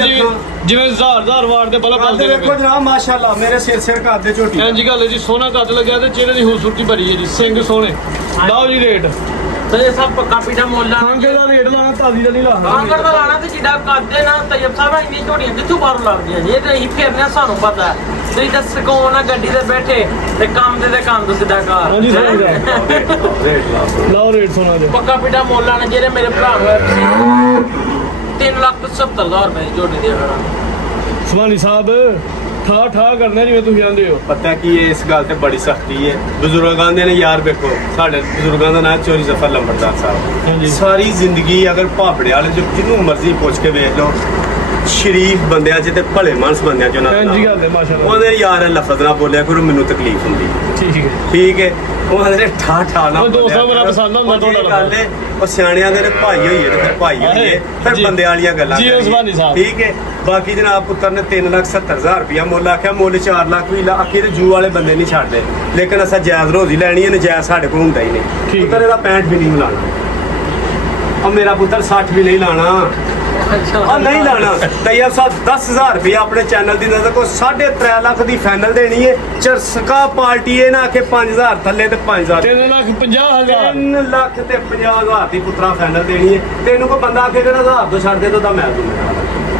ਜਿਵੇਂ ਹਜ਼ਾਰ ਵਾਰ ਦੇ ਬਲਬ ਕੱਦ ਬਲਦੇ ਵੇਖੋ ਨੇ ਜਨਾਬ ਮਾਸ਼ਾਅੱਲਾ ਮੇਰੇ ਸਿਰ ਕਰਦੇ ਝੋਟੀ ਇੰਜ ਗੱਲ ਹੈ ਜੀ ਸੋਨਾ ਕੱਦ ਲੱਗਿਆ ਤੇ ਚਿਹਰੇ ਦੀ ਖੂਬਸੂਰਤੀ ਭਰੀ ਹੈ ਜੀ ਸਿੰਘ ਸੋਹਣੇ ਲਾਓ ਜੀ ਰੇਟ ਤੇ ਇਹ ਸਭ ਪੱਕਾ ਪੀਟਾ ਮੁੱਲ ਆ ਖਾਂਗੇ ਦਾ ਰੇਟ ਲਾਣਾ ਤਾਜ਼ੀ ਦਾ ਨਹੀਂ ਲਾਣਾ ਆਂਗਰ ਦਾ ਲਾਣਾ ਤੇ ਜਿੱਡਾ ਕਰਦੇ ਨਾ ਤੈਯਬ ਸਾਹਿਬ ਇੰਨੀ ਝੋੜੀਆਂ ਕਿੱਥੋਂ ਬਾਹਰੋਂ ਲੱਗਦੀਆਂ ਜੀ ਇਹ ਤੇ ਅਸੀਂ ਫੇਰਨੇ ਆ, ਸਾਨੂੰ ਪਤਾ ਹੈ ਤੁਸੀਂ ਤਾਂ ਸਕੋਨ ਆ ਗੱਡੀ ਤੇ ਬੈਠੇ ਤੇ ਕੰਮ ਤੇ ਕੰਮ ਤੋਂ ਸਿੱਧਾ ਘਰ ਹਾਂਜੀ ਸਹੀ ਗੱਲ ਰੇਟ ਲਾ ਲਾਓ ਰੇਟ ਸੋਨਾ ਦੇ ਪੱਕਾ ਪੀਟਾ ਮੁੱਲ ਆਣਾ ਜਿਹੜੇ ਮੇਰੇ ਭਰਾ ਨੂੰ 3,70,000 ਰੁਪਏ ਦੀ ਝੋਟੀ ਦੇ ਦੇਣਾ ਸੁਭਾਨੀ ਸਾਹਿਬ ਠਾ ਕਰਨਾ ਜਿਵੇਂ ਤੁਸੀਂ ਆਂਦੇ ਹੋ ਪਤਾ ਕੀ ਹੈ ਇਸ ਗੱਲ ਤੇ ਬੜੀ ਸਖਤੀ ਹੈ ਬਜ਼ੁਰਗਾਂ ਦੇ ਨੇ ਯਾਰ ਵੇਖੋ ਸਾਡੇ ਬਜ਼ੁਰਗਾਂ ਦਾ ਨਾਮ ਚੋਰੀ ਜ਼ਫਰ ਲੰਬੜਦਾਰ ਸਾਹਿਬ ਹਾਂਜੀ ਸਾਰੀ ਜ਼ਿੰਦਗੀ ਅਗਰ ਭਾਪੜੇ ਵਾਲੇ ਜੋ ਜਿਹਨੂੰ ਮਰਜ਼ੀ ਪੁੱਛ ਕੇ ਵੇਖ ਲਓ ਸ਼ਰੀਫ ਬੰਦਿਆਂ 'ਚ ਤੇ ਭਲੇ ਮਾਨਸ ਬੰਦਿਆਂ 'ਚ ਉਹਨਾਂ ਦਾ ਇੰਜ ਨਾਮ। ਗੱਲ ਹੈ ਮਾਸ਼ਾਅੱਲਾ ਉਹਦੇ ਯਾਰ ਲਫ਼ਜ਼ ਨਾ ਬੋਲਿਆ ਕਰੋ ਮੈਨੂੰ ਤਕਲੀਫ ਹੁੰਦੀ ਠੀਕ ਹੈ ਠੀਕ ਹੈ ਉਹਨਾਂ ਦੇ ਠਾ ਨਾ ਉਹ ਦੋਸਤਾਂ ਬੋਲਿਆ ਬੜਾ ਕਰੋ। ਪਸੰਦ ਹੁੰਦਾ ਉਹ ਜਿਹੜੀ ਤੁਹਾਡਾ ਗੱਲ ਹੈ ਉਹ ਸਿਆਣਿਆਂ ਦੇ ਨੇ ਭਾਈ ਹੋਈਏ ਤੇ ਫਿਰ ਭਾਈ ਹੋਈਏ ਫਿਰ ਜੀ। ਬੰਦੇ ਵਾਲੀਆਂ ਗੱਲਾਂ ਜੀ, ਕਰੀਏ। ਉਸਮਾਨੀ ਸਾਹਿਬ। ਠੀਕ ਹੈ ਬਾਕੀ ਜਨਾਬ ਪੁੱਤਰ ਨੇ 3,70,000 ਰੁਪਇਆ ਮੁੱਲ ਆਖਿਆ ਮੁੱਲ 4 ਲੱਖ ਵੀ ਆਖੀ ਤੇ ਜੂ ਵਾਲੇ ਬੰਦੇ ਨਹੀਂ ਛੱਡਦੇ ਲੇਕਿਨ ਅਸਾਂ ਜਾਇਜ਼ ਰੋਜ਼ੀ ਲੈਣੀ ਹੈ ਨਜਾਇਜ਼ ਸਾਡੇ ਕੋਲ ਹੁੰਦਾ ਹੀ ਨਹੀਂ ਠੀਕ ਪੁੱਤਰ ਇਹਦਾ 65 ਵੀ ਨਹੀਂ ਮਿਲਾਣਾ ਉਹ ਮੇਰਾ ਪੁੱਤਰ 60 ਵੀ ਨਹੀਂ ਲਾਣਾ ਆ ਨਹੀਂ ਲਾਣਾ ਤੈਯਬ ਸਾਹਿਬ 10,000 ਰੁਪਏ ਆਪਣੇ ਚੈਨਲ ਦੀ ਨਜ਼ਰ ਕੋ 3.5 ਲੱਖ ਦੀ ਫਾਈਨਲ ਦੇਣੀ ਹੈ ਚਰਸਕਾ ਪਾਰਟੀ ਇਹ ਨਾ ਆਖੇ 5,000 ਥੱਲੇ ਤੇ 5,000 3,50,000 3 ਲੱਖ ਤੇ 50,000 ਦੀ ਪੁੱਤਰਾ ਫਾਈਨਲ ਦੇਣੀ ਹੈ ਤੈਨੂੰ ਕੋਈ ਬੰਦਾ ਆਖੇ ਕਿ 1000 ਤੋਂ ਛੱਡ ਦੇ ਤਾਂ ਮੈਂ ਦੂੰਗਾ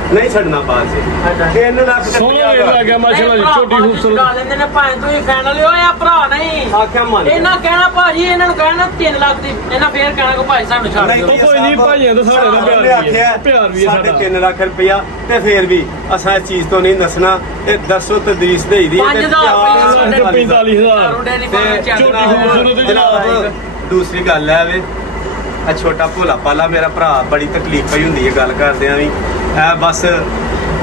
ਨਹੀਂ ਛੱਡਣਾ ਬਾਅਦ ਚ 3 ਲੱਖ ਤੇ ਸੋਹਣਾ ਰੇਟ 50,000 ਲੱਗ ਗਿਆ ਮਾਸ਼ਾਅੱਲਾ ਜੀ ਛੋਟੀ ਖੂਬਸੂਰਤ ਗਾ ਲੈਂਦੇ ਨੇ ਭਾਵੇਂ ਤੁਸੀਂ ਫਾਈਨਲ ਹੋਏ ਆ ਭਰਾ ਨਹੀਂ ਆਖਿਆ ਮੰਨ ਇਹਨਾਂ ਕਹਿਣਾ ਭਾਜੀ ਇਹਨਾਂ ਨੂੰ ਕਹਿਣਾ 3 ਲੱਖ ਦੀ ਇਹਨਾਂ ਫੇਰ ਕਹਿਣਾ ਕਿ ਭਾਈ ਸਾਨੂੰ ਛੱਡ ਦਿਓ ਉਹ ਕੋਈ ਨਹੀਂ ਭਾਈਆਂ ਦਾ ਸਾਡੇ ਨਾਲ ਪਿਆਰ ਵੀ ਹੈ। ਪਿਆਰ ਵੀ ਹੈ ਸਾਡਾ। 3.5 ਲੱਖ ਰੁਪਇਆ ਤੇ ਫੇਰ ਵੀ ਅਸਾਂ ਇਸ ਚੀਜ਼ ਤੋਂ ਨਹੀਂ ਦੱਸਣਾ ਇਹ ਦੱਸੋ ਤਦਰੀਸ ਦੇ ਦੀ 5,000 ਤੇ 45,000 ਰੋਡੇ ਦੀ ਤੇ ਝੋਟੀ ਖੂਬਸੂਰਤ ਜਨਾਬ ਦੂਸਰੀ ਗੱਲ ਹੈ ਵੇ ਆ ਛੋਟਾ ਭੋਲਾ ਪਾਲਾ ਮੇਰਾ ਭਰਾ ਬੜੀ ਤਕਲੀਫ ਪਈ ਹੁੰਦੀ ਹੈ ਗੱਲ ਕਰਦੇ ਆਂ ਵੀ ਇਹ ਬਸ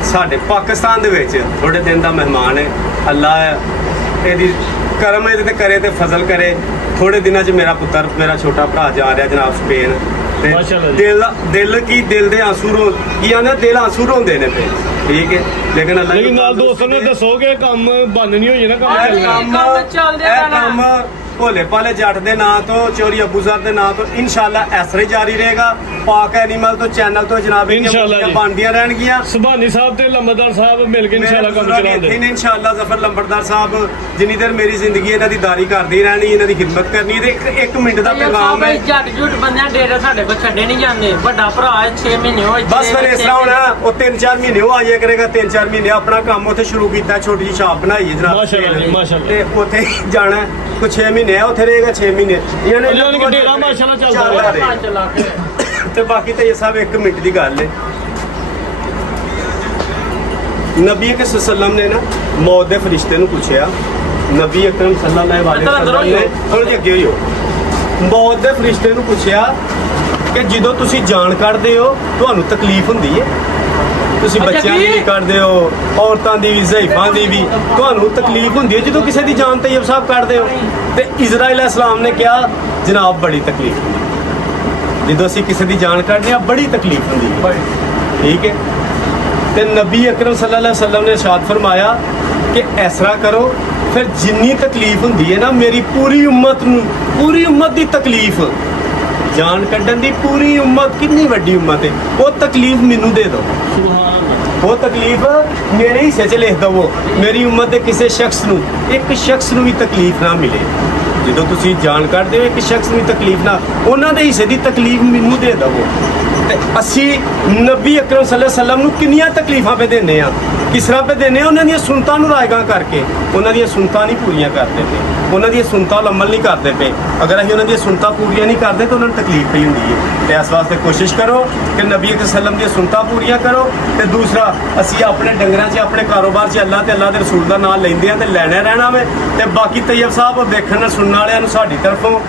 ਸਾਡੇ ਪਾਕਿਸਤਾਨ ਦੇ ਵਿੱਚ ਥੋੜੇ ਦਿਨ ਦਾ ਮਹਿਮਾਨ ਹੈ ਅੱਲਾ ਇਹਦੀ ਕਰਮ ਇਹਦੇ ਤੇ ਕਰੇ ਤੇ ਫਜ਼ਲ ਕਰੇ ਥੋੜੇ ਦਿਨਾਂ 'ਚ ਮੇਰਾ ਪੁੱਤਰ ਮੇਰਾ ਛੋਟਾ ਭਰਾ ਜਾ ਰਿਹਾ ਜਨਾਬ ਸਪੇਨ ਤੇ ਮਾਸ਼ਾਅੱਲਾ ਜੀ। ਦਿਲ ਦੇ ਆਂਸੂ ਰੋ ਕੀ ਆਂਦੇ ਦਿਲ ਆਂਸੂ ਰੋਂਦੇ ਨੇ ਤੇ ਠੀਕ ਹੈ ਲੇਕਿਨ ਲੇਕਿਨ ਨਾਲ ਦੋਸਤਾਂ ਨੂੰ ਦੱਸੋਗੇ ਕੰਮ ਬੰਦ ਨਹੀਂ ਹੋਈ ਨਾ ਕੰਮ ਇਹ ਚੱਲਣਾ ਕੰਮ ਚੱਲਦੇ ਇਹ ਰਹਿਣਾ। ਕੰਮ ਭੋਲੇ ਭਾਲੇ ਜੱਟ ਦੇ ਨਾਂ ਤੋਂ, ਚੋਰੀ ਅਬੂਜ਼ਰ ਦੇ ਨਾਂ ਤੋਂ ਇਨਸ਼ਾਅੱਲਾ ਐਸਰੇ ਜਾਰੀ ਰਹੇਗਾ। ਪਾਕ ਐਨੀਮਲ ਤੋਂ ਚੈਨਲ ਤੋਂ ਜਨਾਬ ਇਨਸ਼ਾਅੱਲਾ ਜੀ। ਬਣਦੀਆਂ ਰਹਿਣਗੀਆਂ। ਸੁਭਾਨੀ ਸਾਹਿਬ ਤੇ ਲੰਬਰਦਾਰ ਸਾਹਿਬ ਮਿਲ ਕੇ ਇਨਸ਼ਾਅੱਲਾ ਕੰਮ ਚਲਾਉਂਦੇ। ਇਨਸ਼ਾਅੱਲਾ ਜ਼ਫਰ ਲੰਬੜਦਾਰ ਸਾਹਿਬ ਜਿੰਨੀ ਦੇਰ ਮੇਰੀ ਜ਼ਿੰਦਗੀ ਇਹਨਾਂ ਦੀ ਦਾਰੀ ਕਰਦੀ ਰਹਿਣੀ, ਇਹਨਾਂ ਦੀ ਖਿਦਮਤ ਕਰਨੀ। ਤੇ ਇੱਕ ਮਿੰਟ ਦਾ ਪੈਗਾਮ ਹੈ, ਜੱਟ ਜੁੱਟ ਬੰਦਿਆਂ ਡੇਰੇ ਸਾਡੇ ਕੋਲ ਛੱਡੇ ਨਹੀਂ ਜਾਂਦੇ। ਵੱਡਾ ਭਰਾ ਹੈ 6 ਮਹੀਨੇ ਹੋਏ। ਬਸ ਫਿਰ ਇਸ ਤਰ੍ਹਾਂ ਹੋਣਾ, ਉਹ 3-4 ਮਹੀਨੇ ਉਹ ਆਇਆ ਕਰੇਗਾ, 3-4 ਮਹੀਨੇ ਆਪਣਾ ਕੰਮ ਉੱਥੇ ਸ਼ੁਰੂ ਕੀਤਾ, ਛੋਟੀ ਜਿਹੀ ਸ਼ਾਪ ਬਣਾਈ ਹੈ ਜਨਾਬ। ਮਾਸ਼ਾਅੱਲਾ ਜੀ, ਮਾਸ਼ਾਅੱਲਾ। ਤੇ ਉੱਥੇ ਜਾਣਾ ਕੋਈ 6 ਮਹੀਨੇ ਆ, ਉੱਥੇ ਰਹੇਗਾ 6 ਮਹੀਨੇ। ਯਾਨੀ ਕਿ ਡੇਰਾ ਮਾਸ਼ਾਅੱਲਾ ਚੱਲਦਾ ਰਿਹਾ। ਚਲਾ ਕੇ ਤੇ ਬਾਕੀ ਤਾਂ ਇਹ ਸਭ 1 ਮਿੰਟ ਦੀ ਗੱਲ ਹੈ। ਨਬੀ ਅਕਰਮ ਸੱਲਮ ਨੇ ਨਾ ਮੌਤ ਦੇ ਫਰਿਸ਼ਤੇ ਨੂੰ ਪੁੱਛਿਆ, ਨਬੀ ਅਕਰਮ ਸੱਲੱਲਾਹੁ ਅਲੈਹਿ ਵਸੱਲਮ ਨੇ ਥੋੜੇ ਜਿਹੇ ਅੱਗੇ ਹੋ, ਮੌਤ ਦੇ ਫਰਿਸ਼ਤੇ ਨੂੰ ਪੁੱਛਿਆ ਕਿ ਜਦੋਂ ਤੁਸੀਂ ਜਾਨ ਕੱਢਦੇ ਹੋ ਤੁਹਾਨੂੰ ਤਕਲੀਫ ਹੁੰਦੀ ਹੈ? ਤੁਸੀਂ ਬੱਚਿਆਂ ਦੀ ਵੀ ਕੱਢਦੇ ਹੋ, ਔਰਤਾਂ ਦੀ ਵੀ, ਜ਼ਈਫਾਂ ਦੀ ਵੀ, ਤੁਹਾਨੂੰ ਤਕਲੀਫ ਹੁੰਦੀ ਹੈ ਜਦੋਂ ਕਿਸੇ ਦੀ ਜਾਨ ਤੈਯਬ ਸਾਹਿਬ ਕੱਢਦੇ ਹੋ? ਤੇ ਇਜ਼ਰਾਈਲ ਅਲੈਹਿਸਲਾਮ ਨੇ ਕਿਹਾ ਜਨਾਬ ਬੜੀ ਤਕਲੀਫ ਹੁੰਦੀ ਹੈ। ਜਦੋਂ ਅਸੀਂ ਕਿਸੇ ਦੀ ਜਾਨ ਕੱਢਦੇ ਹਾਂ ਬੜੀ ਤਕਲੀਫ ਹੁੰਦੀ ਹੈ। ਠੀਕ ਹੈ। ਤੇ ਨਬੀ ਅਕਰਮ ਸੱਲੱਲਾਹੁ ਅਲੈਹਿ ਵਸੱਲਮ ਨੇ ਇਰਸ਼ਾਦ ਫਰਮਾਇਆ ਕਿ ਇਸ ਤਰ੍ਹਾਂ ਕਰੋ, ਫਿਰ ਜਿੰਨੀ ਤਕਲੀਫ ਹੁੰਦੀ ਹੈ ਨਾ ਮੇਰੀ ਪੂਰੀ ਉਮਤ ਨੂੰ, ਪੂਰੀ ਉਮਤ ਦੀ ਤਕਲੀਫ, ਜਾਨ ਕੱਢਣ ਦੀ ਪੂਰੀ ਉਮਤ, ਕਿੰਨੀ ਵੱਡੀ ਉਮਤ ਹੈ, ਉਹ ਤਕਲੀਫ ਮੈਨੂੰ ਦੇ ਦਿਓ। ਉਹ ਤਕਲੀਫ ਮੇਰੇ ਹਿੱਸੇ 'ਚ ਲਿਖ ਦਵੋ। ਮੇਰੀ ਉਮਤ ਦੇ ਕਿਸੇ ਸ਼ਖਸ ਨੂੰ, ਇੱਕ ਸ਼ਖਸ ਨੂੰ ਵੀ ਤਕਲੀਫ ਨਾ ਮਿਲੇ। ਜਦੋਂ ਤੁਸੀਂ ਜਾਨ ਕੱਢਦੇ ਹੋ ਇੱਕ ਸ਼ਖਸ ਨੂੰ ਵੀ ਤਕਲੀਫ ਨਾ, ਉਹਨਾਂ ਦੇ ਹਿੱਸੇ ਦੀ ਤਕਲੀਫ ਮੈਨੂੰ ਦੇ ਦਵੋ। ਤੇ ਅਸੀਂ ਨਬੀ ਅਕਰਮ ਸੱਲੱਲਾਹੁ ਅਲੈਹਿ ਵਸੱਲਮ ਨੂੰ ਕਿੰਨੀਆਂ ਤਕਲੀਫਾਂ ਪੇ ਦਿੰਦੇ ਆ, ਕਿਸ ਤਰ੍ਹਾਂ ਪੇ ਦਿੰਦੇ ਆ? ਉਹਨਾਂ ਦੀਆਂ ਸੁਨਤਾਂ ਨੂੰ ਰਾਇਗਾਂ ਕਰਕੇ। ਉਹਨਾਂ ਦੀਆਂ ਸੁਨਤਾਂ ਨਹੀਂ ਪੂਰੀਆਂ ਕਰਦੇ ਪਏ, ਉਹਨਾਂ ਦੀਆਂ ਸੁਨਤਾਂ ਵੱਲ ਅਮਲ ਨਹੀਂ ਕਰਦੇ ਪਏ। ਅਗਰ ਅਸੀਂ ਉਹਨਾਂ ਦੀਆਂ ਸੁਨਤਾਂ ਪੂਰੀਆਂ ਨਹੀਂ ਕਰਦੇ ਤਾਂ ਉਹਨਾਂ ਨੂੰ ਤਕਲੀਫ ਪਈ ਹੁੰਦੀ ਹੈ। ਤੇ ਇਸ ਵਾਸਤੇ ਕੋਸ਼ਿਸ਼ ਕਰੋ ਕਿ ਨਬੀ ਅਕਰਮ ਸੱਲਮ ਦੀਆਂ ਸੁਨਤਾਂ ਪੂਰੀਆਂ ਕਰੋ। ਤੇ ਦੂਸਰਾ, ਅਸੀਂ ਆਪਣੇ ਡੰਗਰਾਂ 'ਚ, ਆਪਣੇ ਕਾਰੋਬਾਰ 'ਚ ਅੱਲਾਹ ਤੇ ਅੱਲਾਹ ਦੇ ਰਸੂਲ ਦਾ ਨਾਮ ਲੈਂਦੇ ਆ ਤੇ ਲੈਣਾ ਰਹਿਣਾ ਵੇ। ਤੇ ਬਾਕੀ ਤੈਯਬ ਸਾਹਿਬ ਵੇਖਣ ਸੁਣਨ ਵਾਲਿਆਂ ਨੂੰ ਸਾਡੀ ਤਰਫੋਂ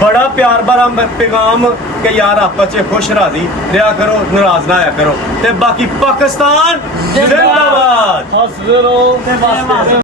ਬੜਾ ਪਿਆਰ ਭਰਾ ਪੈਗਾਮ ਕਿ ਯਾਰ ਆਪਸ 'ਚ ਖੁਸ਼ ਰਾਜ਼ੀ ਰਿਹਾ ਕਰੋ, ਨਾਰਾਜ਼ ਨਾ ਆਇਆ ਕਰੋ। ਤੇ ਬਾਕੀ ਪਾਕਿਸਤਾਨ ਜ਼ਿੰਦਾਬਾਦ। ਹੱਸਦੇ ਰਹੋ।